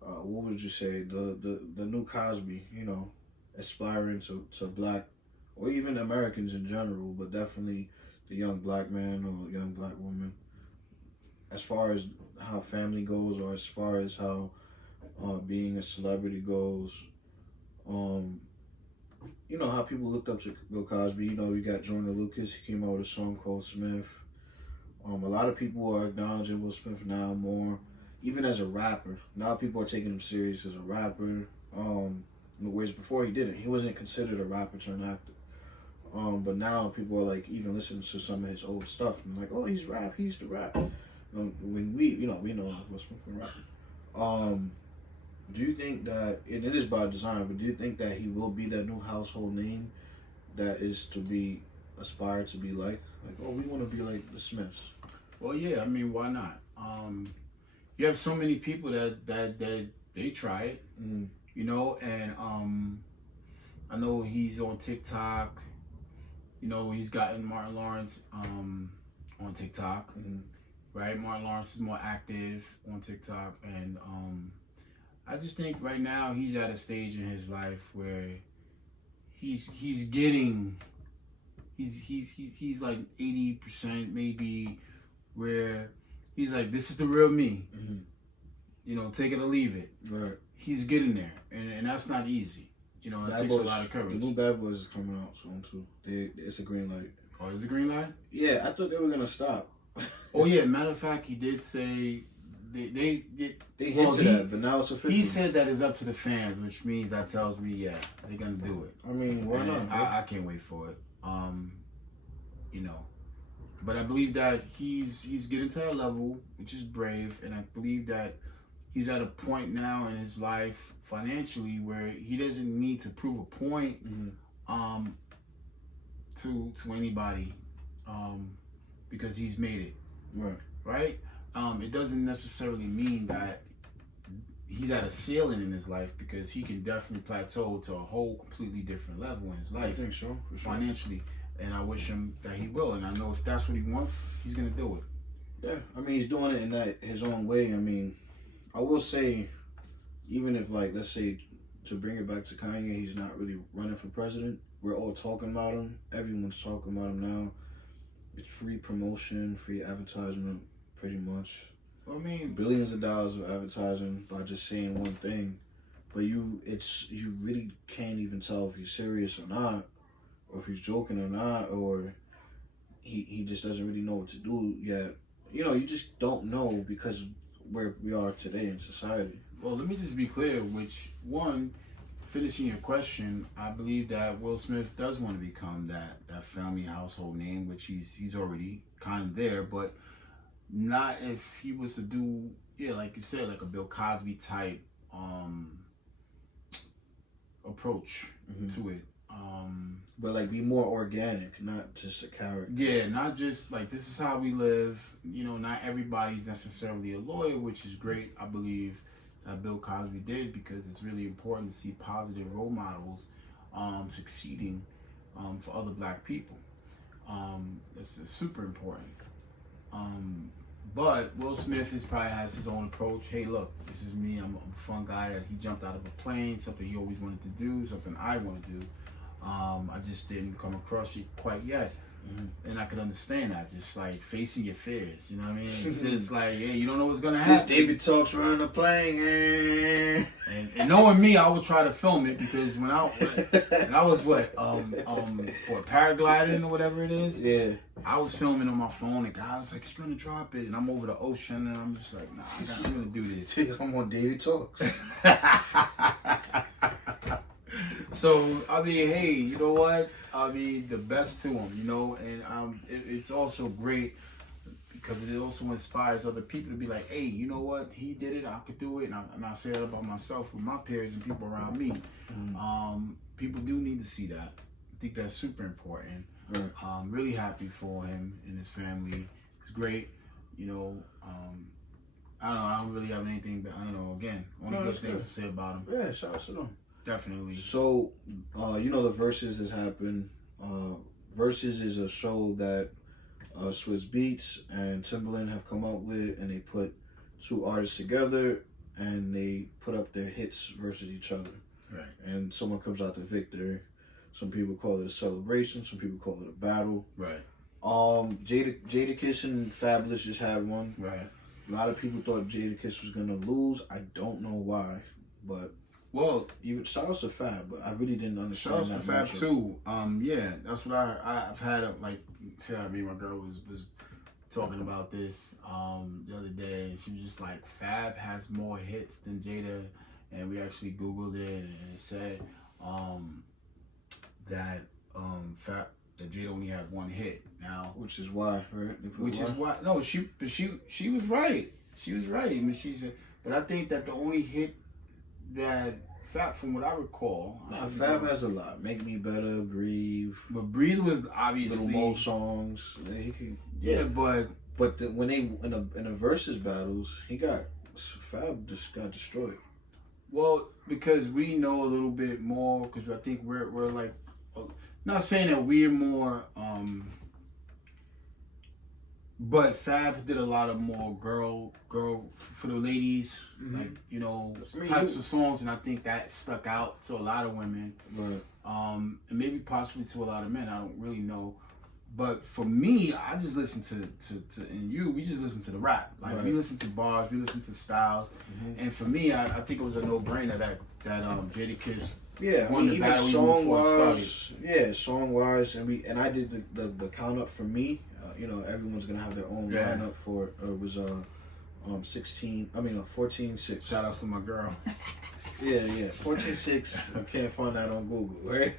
what would you say, the new Cosby? You know, aspiring to black or even Americans in general, but definitely the young black man or young black woman. As far as how family goes, or as far as how being a celebrity goes, you know how people looked up to Bill Cosby. You know, you got Jordan Lucas. He came out with a song called Smith. A lot of people are acknowledging Will Smith now more, even as a rapper. Now people are taking him serious as a rapper. Whereas before he didn't. He wasn't considered a rapper turned actor. But now people are like even listening to some of his old stuff and like, oh, he's rap. He used to rap. When we know Will Smith can rap. Do you think that, and it is by design, but do you think that he will be that new household name that is to be aspired to be like, oh, we want to be like the Smiths? Well, yeah, I mean, why not? You have so many people that they try it, you know, and I know he's on TikTok. You know, he's gotten Martin Lawrence on TikTok, right? Martin Lawrence is more active on TikTok, and I just think right now he's at a stage in his life where he's like 80% maybe, where he's like, this is the real me. You know, take it or leave it. Right. He's getting there, and that's not easy. You know, it takes a lot of courage. The new Bad Boys is coming out soon too. It's a green light. Oh, is it green light? Yeah, I thought they were gonna stop. Oh yeah, matter of fact, he did say they hinted at, but now it's official. He said that it's up to the fans, which means that tells me, yeah, they're gonna do it. I mean, why not? I can't wait for it. You know, but I believe that he's getting to that level, which is brave, and I believe that he's at a point now in his life financially where he doesn't need to prove a point to anybody because he's made it. Right? It doesn't necessarily mean that he's at a ceiling in his life, because he can definitely plateau to a whole completely different level in his life. I think so, for sure. Financially. And I wish him that he will. And I know if that's what he wants, he's going to do it. Yeah. I mean, he's doing it in his own way. I mean, I will say, even if, like, let's say, to bring it back to Kanye, he's not really running for president. We're all talking about him. Everyone's talking about him now. It's free promotion, free advertisement, pretty much. I mean, billions of dollars of advertising by just saying one thing, but you really can't even tell if he's serious or not, or if he's joking or not, or he just doesn't really know what to do yet. You know, you just don't know because of where we are today in society. Well, let me just be clear. Which one? Finishing your question, I believe that Will Smith does want to become that family household name, which he's already kind of there, but not if he was to do, like you said, like a Bill Cosby type approach to it. But like be more organic, not just a character. Yeah, not just like this is how we live. You know, not everybody's necessarily a lawyer, which is great. I believe that Bill Cosby did, because it's really important to see positive role models succeeding for other black people. It's super important. But Will Smith probably has his own approach. Hey, look, this is me. I'm a fun guy. He jumped out of a plane, something he always wanted to do, something I want to do. I just didn't come across it quite yet. And I could understand that, just like facing your fears, you know what I mean? It's just like, yeah, you don't know what's gonna happen. This David talks running the plane, and knowing me, I would try to film it, because when I was paragliding or whatever it is, yeah, I was filming on my phone, and guy was like, "You're gonna drop it," and I'm over the ocean, and I'm just like, "Nah, I'm gonna do this." I'm on David talks. So, I mean, hey, you know what? I mean, the best to him, you know, and it's also great because it also inspires other people to be like, hey, you know what? He did it. I could do it. And I say that about myself with my peers and people around me. People do need to see that. I think that's super important. Right. Really happy for him and his family. It's great. You know, I don't know. I don't really have anything, but again, only good things to say about him. Yeah, shout out to them. Definitely. So, the Versus has happened. Versus is a show that Swiss Beats and Timbaland have come up with, and they put two artists together, and they put up their hits versus each other. Right. And someone comes out the victor. Some people call it a celebration. Some people call it a battle. Right. Jadakiss and Fabulous just had one. Right. A lot of people thought Jadakiss was gonna lose. I don't know why, but even shout out to Fab, but I really didn't understand shout out that. to Fab too. Yeah, that's what I've had. Like, I mean, my girl was talking about this the other day, and she was just like, Fab has more hits than Jada, and we actually Googled it, and it said that Jada only had one hit now, which is why, right? No, she was right. She was right. I mean, she said, but I think that the only hit that Fab, from what I recall, Fab has a lot. Make Me Better, Breathe. But Breathe was obviously Little Mo songs. He can, but when they in the versus battles, Fab just got destroyed. Well, because we know a little bit more, because I think we're like, not saying that we're more, but Fab did a lot of more girl for the ladies, like, types of songs, and I think that stuck out to a lot of women, right? And maybe possibly to a lot of men. I don't really know, but for me, I just listen to we just listen to the rap. Like, right. We listen to bars, we listen to styles, and for me, I think it was a no-brainer that Jadakiss. Yeah, I mean, even song wise, and I did the count up for me. Everyone's gonna have their own lineup for it. It was 14-6. Shout outs to my girl. Yeah, 14-6. I can't find that on Google, right?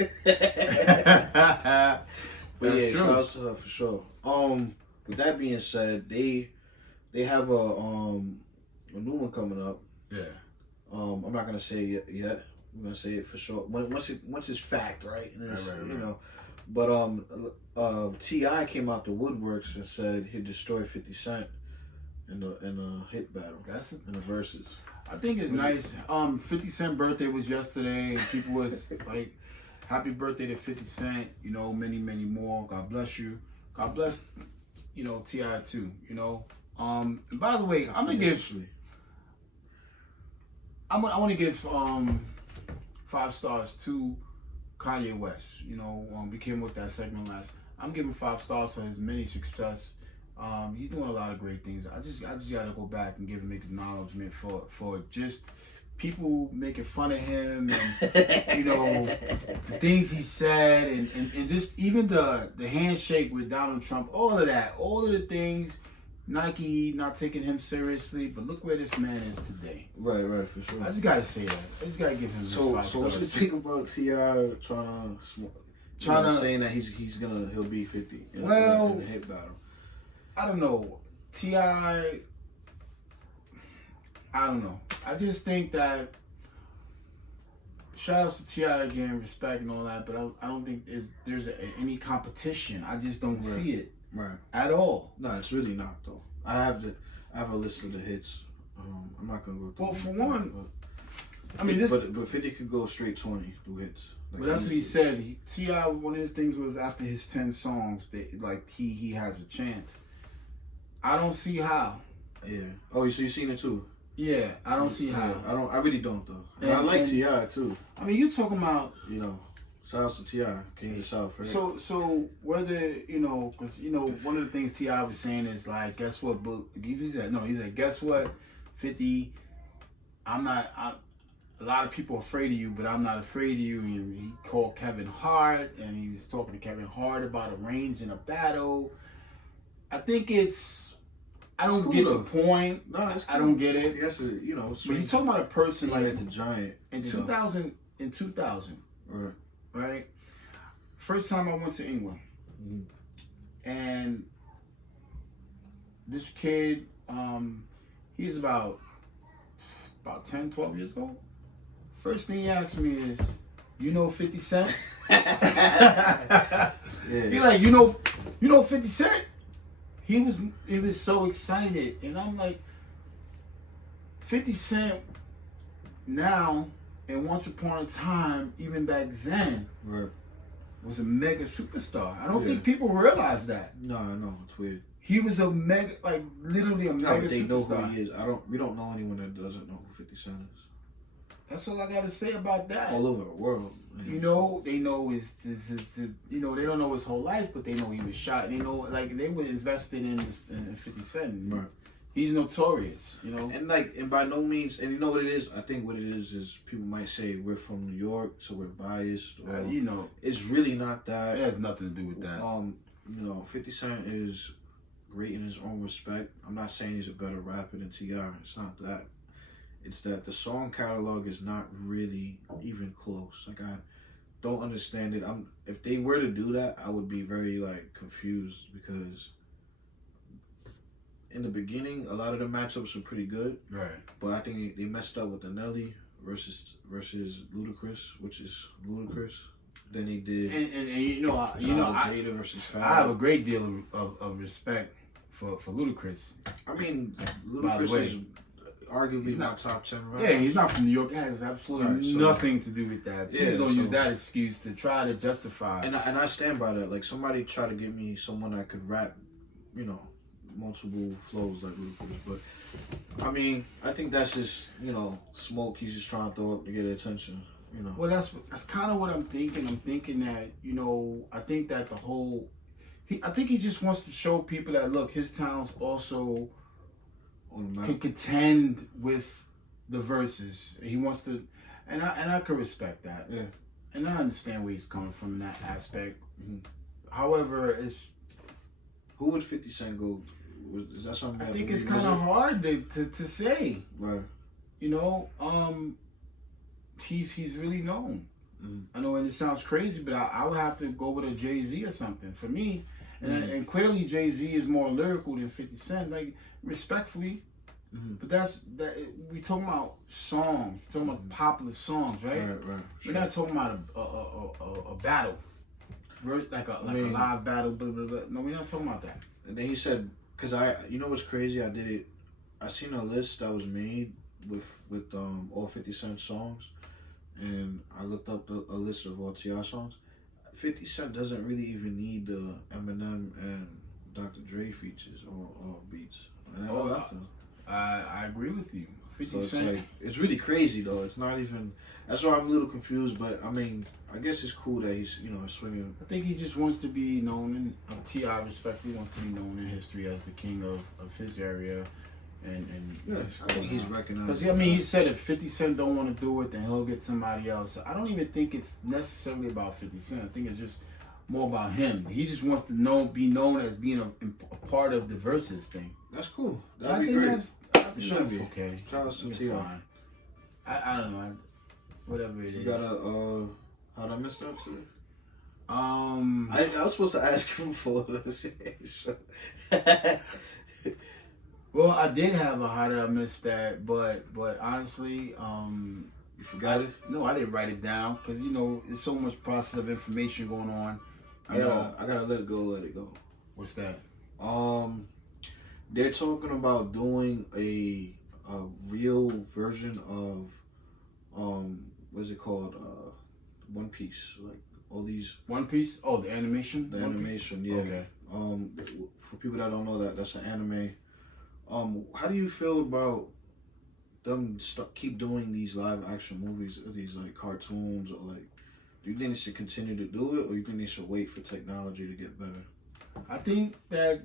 But yeah, shout outs to her for sure. With that being said, they have a new one coming up. Yeah. I'm not gonna say it yet. I'm gonna say it for sure once it's fact, right? And it's, right. But T.I. came out the woodworks and said he'd destroy 50 Cent in a hit battle. That's in the verses. I think it's nice. 50 Cent birthday was yesterday, and people was like, "Happy birthday to 50 Cent!" Many, many more. God bless you. God bless, T.I. too. And by the way, I want to give 5 stars to Kanye West. We came with that segment last. I'm giving 5 stars for his many success. He's doing a lot of great things. I just gotta go back and give him acknowledgement for just people making fun of him, and the things he said, and just even the handshake with Donald Trump, all of the things. Nike not taking him seriously, but look where this man is today. Right, for sure. I just gotta say that. I just gotta give him. So what you think about T.I. saying that he'll be 50 in a hit battle? I don't know. T.I. I don't know. I just think that. Shout out to T.I. again, respect and all that, but I don't think there's any competition. I just don't see it. Right. At all. No, it's really not though. I have a list of the hits. I'm not gonna go through. Well, for one, but 50 could go straight 20 through hits. But that's what he said. T.I. one of his things was after his 10 songs that he has a chance. I don't see how. Yeah. Oh, so you seen it too? Yeah, I don't see how. I really don't though. And I like T.I. too. I mean, you're talking about shout out to T.I. King of the South, right? So whether because one of the things T.I. was saying is like, guess what? He said, guess what, 50. A lot of people are afraid of you, but I'm not afraid of you. And he called Kevin Hart, and he was talking to Kevin Hart about arranging a battle. I think I don't get the point. No, it's cool. I don't get it. Yes, but you're talking about a person like the Giant in 2000. Right. First time I went to England, and this kid, he's about 10, 12 years old. First thing he asked me is, you know 50 Cent? Yeah. He like, you know 50 Cent? He was so excited. And I'm like, 50 Cent now and once upon a time, even back then, Right. was a mega superstar. I don't Yeah. think people realize that. No, I know it's weird. He was a mega, like literally a No, mega but they know superstar. who he is. We don't know anyone that doesn't know who 50 Cent is. That's all I gotta say about that. All over the world. You know, they know his you know, they don't know his whole life, but they know he was shot. They know, like, they were invested in 50 Cent. Right. He's notorious, you know. And by no means, and you know what it is? I think what it is people might say we're from New York, so we're biased. Or, You know, it's really not that. it has nothing to do with that. You know, 50 Cent is great in his own respect. I'm not saying he's a better rapper than T.I. It's not that. It's that the song catalog is not really even close. Like, I don't understand it. If they were to do that, I would be very like confused, because in the beginning, a lot of the matchups were pretty good. Right. But I think they messed up with the Nelly versus Ludacris, which is ludicrous. Then they did And you know, Jada versus Fab. I have a great deal of respect for Ludacris. I mean, By the Ludacris way, is arguably not top 10 rappers. Yeah, he's not from New York. It has absolutely Right, so- nothing to do with that. Please Yeah, don't so- use that excuse to try to justify. And I stand by that. Like, somebody try to get me someone that could rap, you know, multiple flows like Ludacris. But I mean, I think that's just, you know, smoke he's just trying to throw up to get attention. You know. Well, that's kind of what I'm thinking. I'm thinking that, you know, I think that I think he just wants to show people that, look, his talents also On the map. can contend with the verses. He wants to, and I could respect that. Yeah. And I understand where he's coming from in that aspect. Mm-hmm. However, Who would 50 Cent go? Is that something? I that think it's really kind of was hard to say. Right. You know, he's really known. Mm. I know, and it sounds crazy, but I would have to go with a Jay-Z or something for me. And clearly Jay-Z is more lyrical than 50 Cent, like, respectfully. Mm-hmm. But we talking about songs, we're talking about popular songs, right? Right. We're not talking about a battle, like a live battle. Blah, blah, blah. No, we're not talking about that. And then he said, because you know what's crazy? I seen a list that was made with all 50 Cent songs, and I looked up a list of all T.I. songs. 50 Cent doesn't really even need the Eminem and Dr. Dre features or beats. And I left them. I agree with you. 50 So it's Cent. like, it's really crazy though. It's not even. That's why I'm a little confused. But I mean, I guess it's cool that he's, you know, swinging. I think he just wants to be known, and T.I. respectfully wants to be known in history as the king of his area. And Yeah, I think he's recognized. Because I mean, he said if 50 Cent don't want to do it, then he'll get somebody else. So I don't even think it's necessarily about 50 Cent. I think it's just more about him. He just wants to be known as being a part of the versus thing. That's cool. I That'd be think great. that's should be. okay. Shout out to It's T.I. fine. I don't know. Whatever it is. You got a how'd I miss that today? I I was supposed to ask him for this. well, I did have a how did I miss that, but honestly, You forgot it? no, I didn't write it down because you know there's so much process of information going on. I gotta let it go. What's that? They're talking about doing a real version of what's it called? One Piece. Like all these One Piece? Oh, the animation? the One animation, Piece? yeah. Okay. For people that don't know that's an anime. How do you feel about them keep doing these live action movies, or these like cartoons, or like? Do you think they should continue to do it, or you think they should wait for technology to get better? I think that,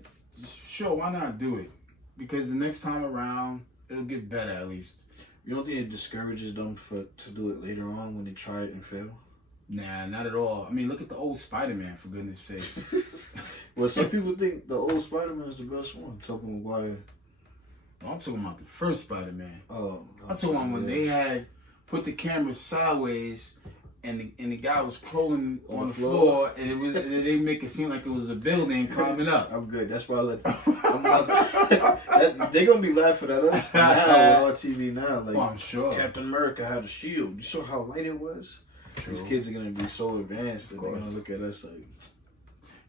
sure, why not do it? Because the next time around, it'll get better at least. You don't think it discourages them to do it later on when they try it and fail? Nah, not at all. I mean, look at the old Spider-Man, for goodness sake. Well, some people think the old Spider-Man is the best one. Tobey Maguire. I'm talking about the first Spider-Man. Oh, I'm talking about when they had put the camera sideways and the guy was crawling on the floor, and they make it seem like it was a building climbing up. I'm good. That's why I let. They're gonna be laughing at us now on TV now. Like, I'm sure Captain America had a shield. You saw how light it was. True. These kids are gonna be so advanced that they're gonna look at us like.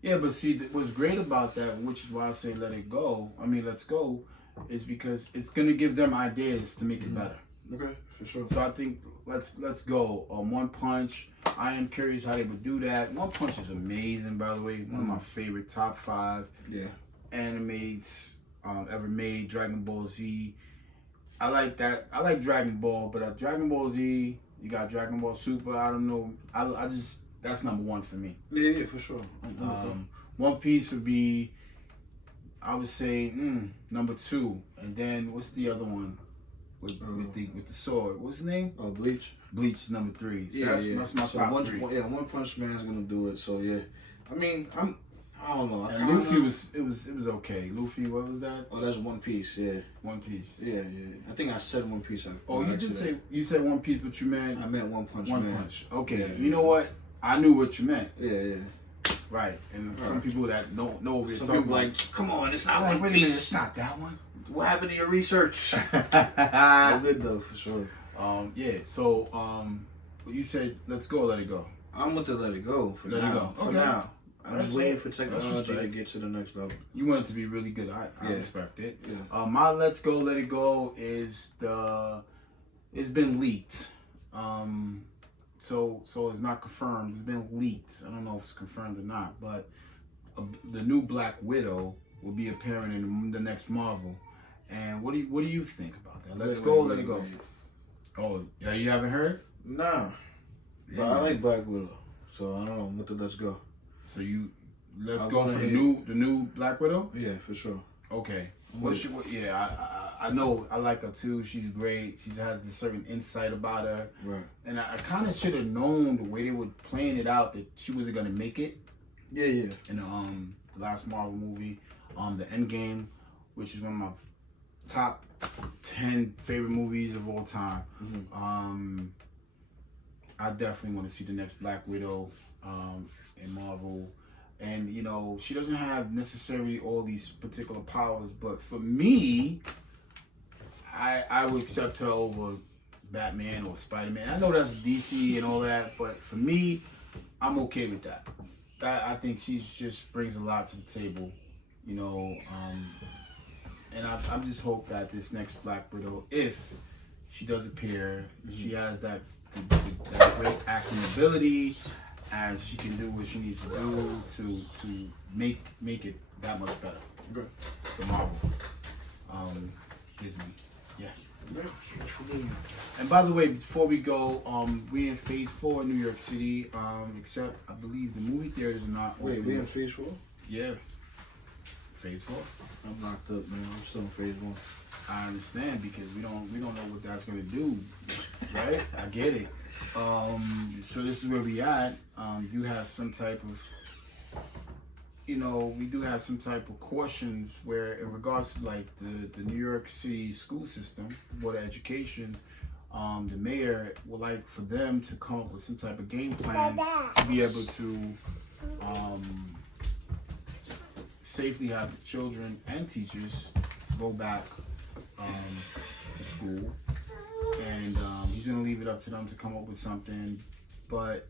Yeah, but see, what's great about that, which is why I say let it go. I mean, let's go, is because it's gonna give them ideas to make it better. Okay, for sure. So I think let's go. One Punch. I am curious how they would do that. One Punch is amazing, by the way. One of my favorite top 5 animes ever made. Dragon Ball Z. I like that. I like Dragon Ball, but Dragon Ball Z. You got Dragon Ball Super. I don't know. I just that's number 1 for me. Yeah, for sure. One Piece would be, I would say, number 2, and then what's the other one? With the sword. What's his name? Bleach. Bleach is number 3. So that's my top 3. One Punch Man's gonna do it. So yeah, I mean, I don't know. And Luffy was okay. Luffy, what was that? Oh, that's One Piece. Yeah. One Piece. Yeah. I think I said One Piece. You said One Piece, but you meant I meant One Punch. One Punch. Okay. Yeah, you know what? I knew what you meant. Yeah. Right. And some people that don't know what we're talking about. People like, come on, it's not like, One wait a Piece. minute, it's not that one. What happened to your research? I did though, for sure. Yeah. So, you said let's go, let it go. I'm with the let it go for let now. It go. For now, I'm just waiting for technology to get to the next level. You want it to be really good. I respect it. Yeah. My let's go, let it go is it's been leaked. So it's not confirmed. It's been leaked. I don't know if it's confirmed or not, but the new Black Widow will be appearing in the next Marvel. And what do you think about that? Let's go, let it go. Oh, yeah, you haven't heard? Nah. But I like Black Widow, so I don't know. What the let's go? So let's go for the new Black Widow? Yeah, for sure. Okay. I know I like her too. She's great. She has a certain insight about her. Right. And I kind of should have known the way they were playing it out that she wasn't gonna make it. Yeah. In the last Marvel movie, the Endgame, which is one of my top 10 favorite movies of all time. Mm-hmm. I definitely want to see the next Black Widow in Marvel. And, she doesn't have necessarily all these particular powers, but for me, I would accept her over Batman or Spider-Man. I know that's DC and all that, but for me, I'm okay with that. I think she just brings a lot to the table, and I just hope that this next Black Widow, if she does appear, she has that great acting ability, and she can do what she needs to do to make it that much better. Okay. The Marvel, Disney, yeah. And by the way, before we go, we in Phase 4 in New York City. Except I believe the movie theaters are not open. Wait, we in Phase 4? Yeah. Phase 4. I'm locked up, man. I'm still in Phase 1. I understand because we don't know what that's gonna do, right? I get it. So this is where we at. Do have some type of, we do have some type of cautions where, in regards to like the New York City school system, the Board of Education, the mayor would like for them to come up with some type of game plan to be able to safely have the children and teachers go back to school, and he's gonna leave it up to them to come up with something, but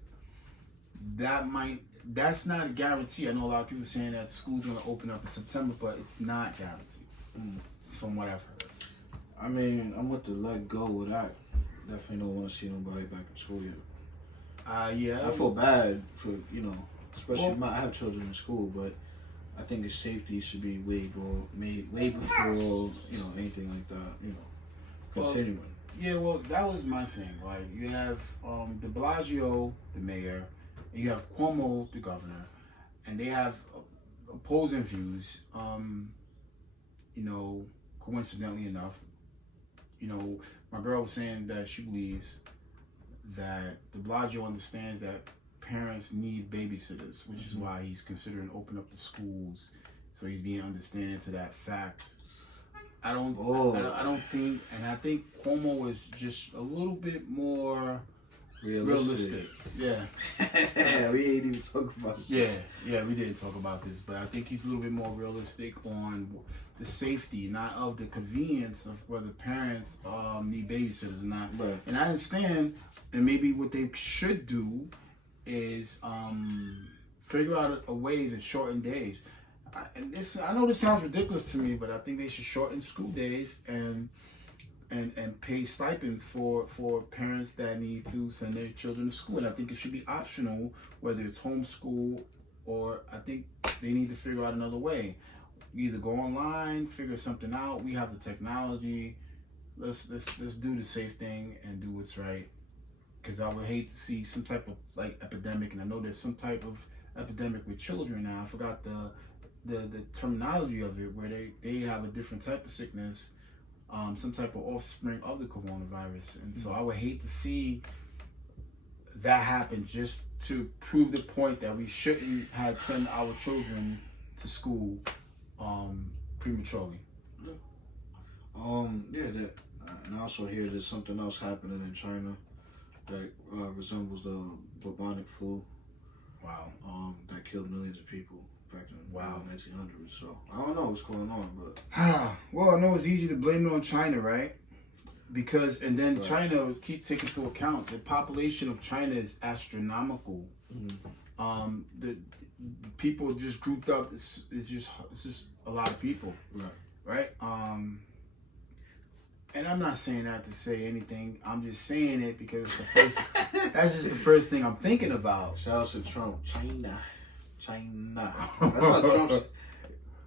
that's not a guarantee. I know a lot of people saying that the school's gonna open up in September, but it's not guaranteed from what I've heard. I mean, I'm with the let go with that. Definitely don't want to see nobody back in school yet. Yeah. I feel bad for, especially I have children in school, but I think the safety should be way before, anything like that, continuing. That was my thing. Like, you have de Blasio, the mayor, and you have Cuomo, the governor, and they have opposing views. Coincidentally enough, my girl was saying that she believes that de Blasio understands that parents need babysitters, which is why he's considering opening up the schools. So he's being understanding to that fact. I don't think, and I think Cuomo is just a little bit more realistic. Yeah. Yeah, we ain't even talk about this. Yeah, we didn't talk about this, but I think he's a little bit more realistic on the safety, not of the convenience of whether parents need babysitters or not. Right. And I understand, and maybe what they should do is figure out a way to shorten days. I know this sounds ridiculous to me, but I think they should shorten school days and pay stipends for parents that need to send their children to school. And I think it should be optional, whether it's homeschool or I think they need to figure out another way. Either go online, figure something out. We have the technology. Let's do the safe thing and do what's right. Because I would hate to see some type of like epidemic, and I know there's some type of epidemic with children now. I forgot the terminology of it, where they have a different type of sickness. Some type of offspring of the coronavirus. And so I would hate to see that happen, just to prove the point that we shouldn't have sent our children to school prematurely. And I also hear there's something else happening in China that resembles the bubonic flu. Wow. That killed millions of people back in the 1900s. So I don't know what's going on, but well, I know it's easy to blame it on China, right? Because Right. China, keep taking into account the population of China is astronomical. The people just grouped up. It's just a lot of people, right? And I'm not saying that to say anything. I'm just saying it because it's the first. That's just the first thing I'm thinking about. Shout out to Trump. China. That's how Trump says.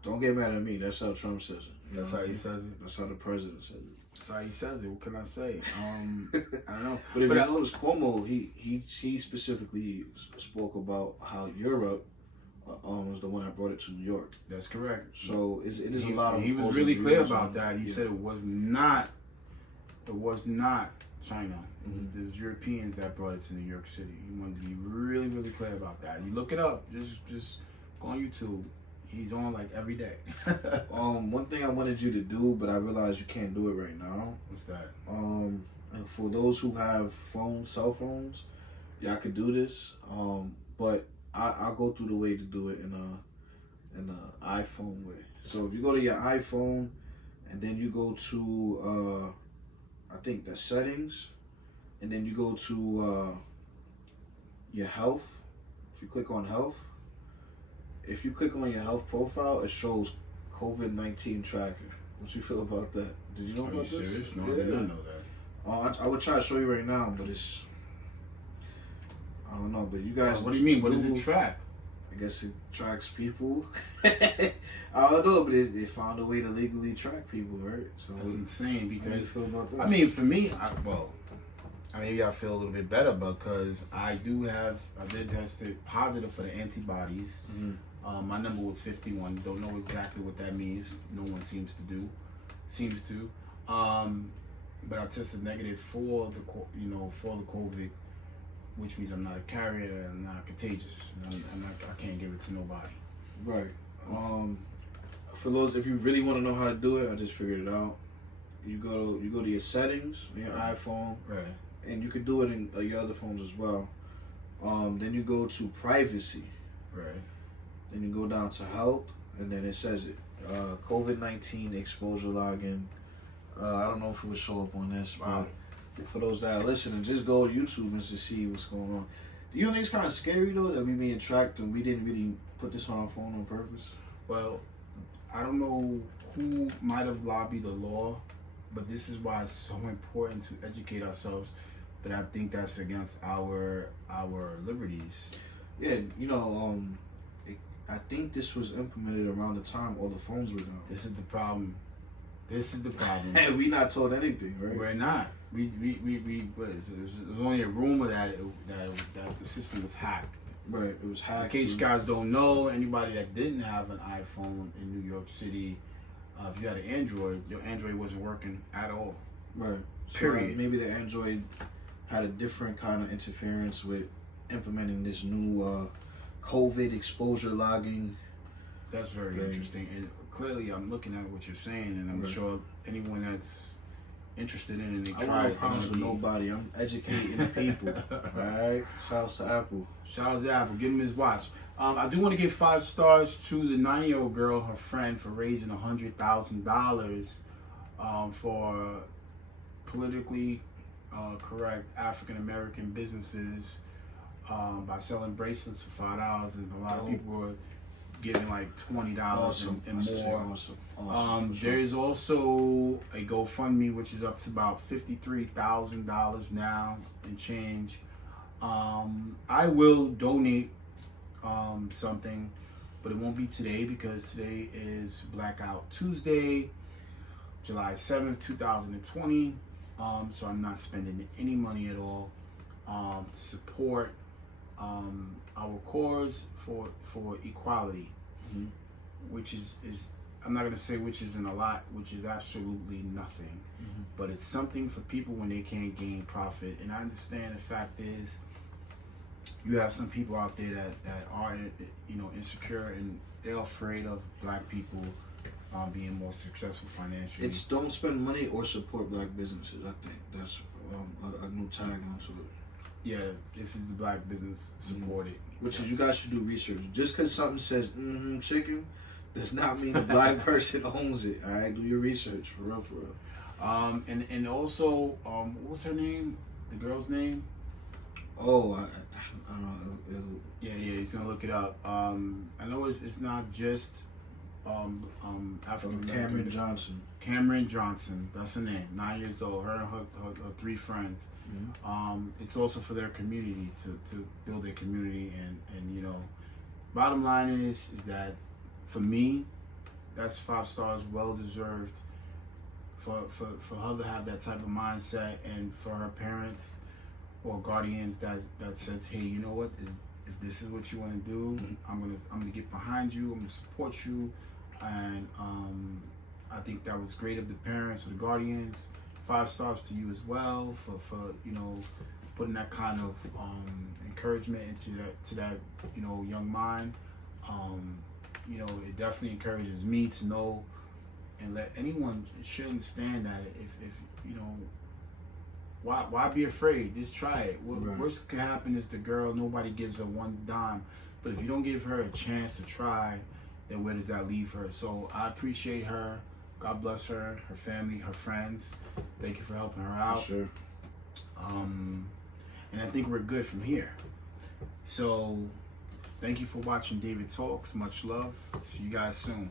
Don't get mad at me. That's how Trump says it. That's how he says it. That's how the president says it. That's how he says it. What can I say? I don't know. But if you notice, Cuomo, he specifically spoke about how Europe was the one that brought it to New York. That's correct. So it is a lot of. He was really clear about that. He said it was not China. It was Europeans that brought it to New York City. He wanted to be really, really clear about that. You look it up. Just go on YouTube. He's on like every day. One thing I wanted you to do, but I realized you can't do it right now. What's that? And for those who have cell phones, y'all could do this. But I'll go through the way to do it in a iPhone way. So if you go to your iPhone, and then you go to I think the settings, and then you go to your health. If you click on health, if you click on your health profile, it shows COVID-19 tracker. What you feel about that? Did you know about this? Serious? No, I did not know that. I would try to show you right now, but it's, I don't know. But you guys, what do you mean? What does it track? I guess it tracks people. I don't know, but it found a way to legally track people, right? So That's insane. how do you Because feel about that? I mean, for me, maybe I feel a little bit better because I did tested positive for the antibodies. My number was 51. Don't know exactly what that means. No one seems to. But I tested negative for the COVID, which means I'm not a carrier and I'm not contagious. I can't give it to nobody. Right. For those, if you really want to know how to do it, I just figured it out. You go to your settings on your iPhone, Right. and you can do it in your other phones as well. Then you go to privacy. Right. Then you go down to health, and then it says it. COVID-19 exposure login. I don't know if it will show up on this, but for those that are listening, just go to YouTube and just see what's going on. Do you think it's kind of scary though that we being tracked and we didn't really put this on our phone on purpose? Well, I don't know who might have lobbied the law, but this is why it's so important to educate ourselves. But I think that's against our liberties. Yeah, I think this was implemented around the time all the phones were gone. This is the problem. And we not told anything, right? We're not. We there's only a rumor that the system was hacked. Right, it was hacked. In case you guys don't know, anybody that didn't have an iPhone in New York City, if you had an Android, your Android wasn't working at all. Right. So Period. Maybe the Android had a different kind of interference with implementing this new COVID exposure logging. That's very interesting. And clearly, I'm looking at what you're saying, and I'm Right. sure anyone that's interested in and they I try want no it, problems with nobody. I'm educating the people. Alright? Shouts to Apple. Shout out to Apple. Give him his watch. I do want to give 5 stars to the 9-year-old girl, her friend, for raising $100,000 for politically correct African American businesses by selling bracelets for $5, and a lot of people were giving like $20 Awesome. and more. Awesome. There is also a GoFundMe which is up to about $53,000 now and change. I will donate something, but it won't be today because today is Blackout Tuesday, July 7th, 2020. So I'm not spending any money at all to support our cause for equality, which is I'm not gonna say which isn't a lot, which is absolutely nothing, but it's something for people when they can't gain profit. And I understand the fact is you have some people out there that are insecure and they're afraid of black people being more successful financially. It's don't spend money or support black businesses. I think that's a new tag onto it. Yeah, if it's a black business, support it. Which is, you guys should do research. Just because something says chicken does not mean the black person owns it. All right, do your research for real, for real. And also, what's her name? The girl's name? Oh, I don't know. Yeah, he's gonna look it up. I know it's not just African Cameron Johnson. Cameron Johnson, that's her name. 9 years old. Her and her 3 friends. It's also for their community to build their community, and bottom line is that for me, that's 5 stars, well deserved. For her to have that type of mindset, and for her parents or guardians that said, hey, you know what, if this is what you want to do, I'm gonna get behind you, I'm gonna support you. And I think that was great of the parents or the guardians. 5 stars to you as well for putting that kind of encouragement into that young mind. It definitely encourages me to know and let anyone should understand that if why be afraid? Just try it. Worst could happen is the girl, nobody gives her one dime, but if you don't give her a chance to try, then where does that leave her? So I appreciate her. God bless her, her family, her friends. Thank you for helping her out. Sure. And I think we're good from here. So thank you for watching David Talks. Much love. See you guys soon.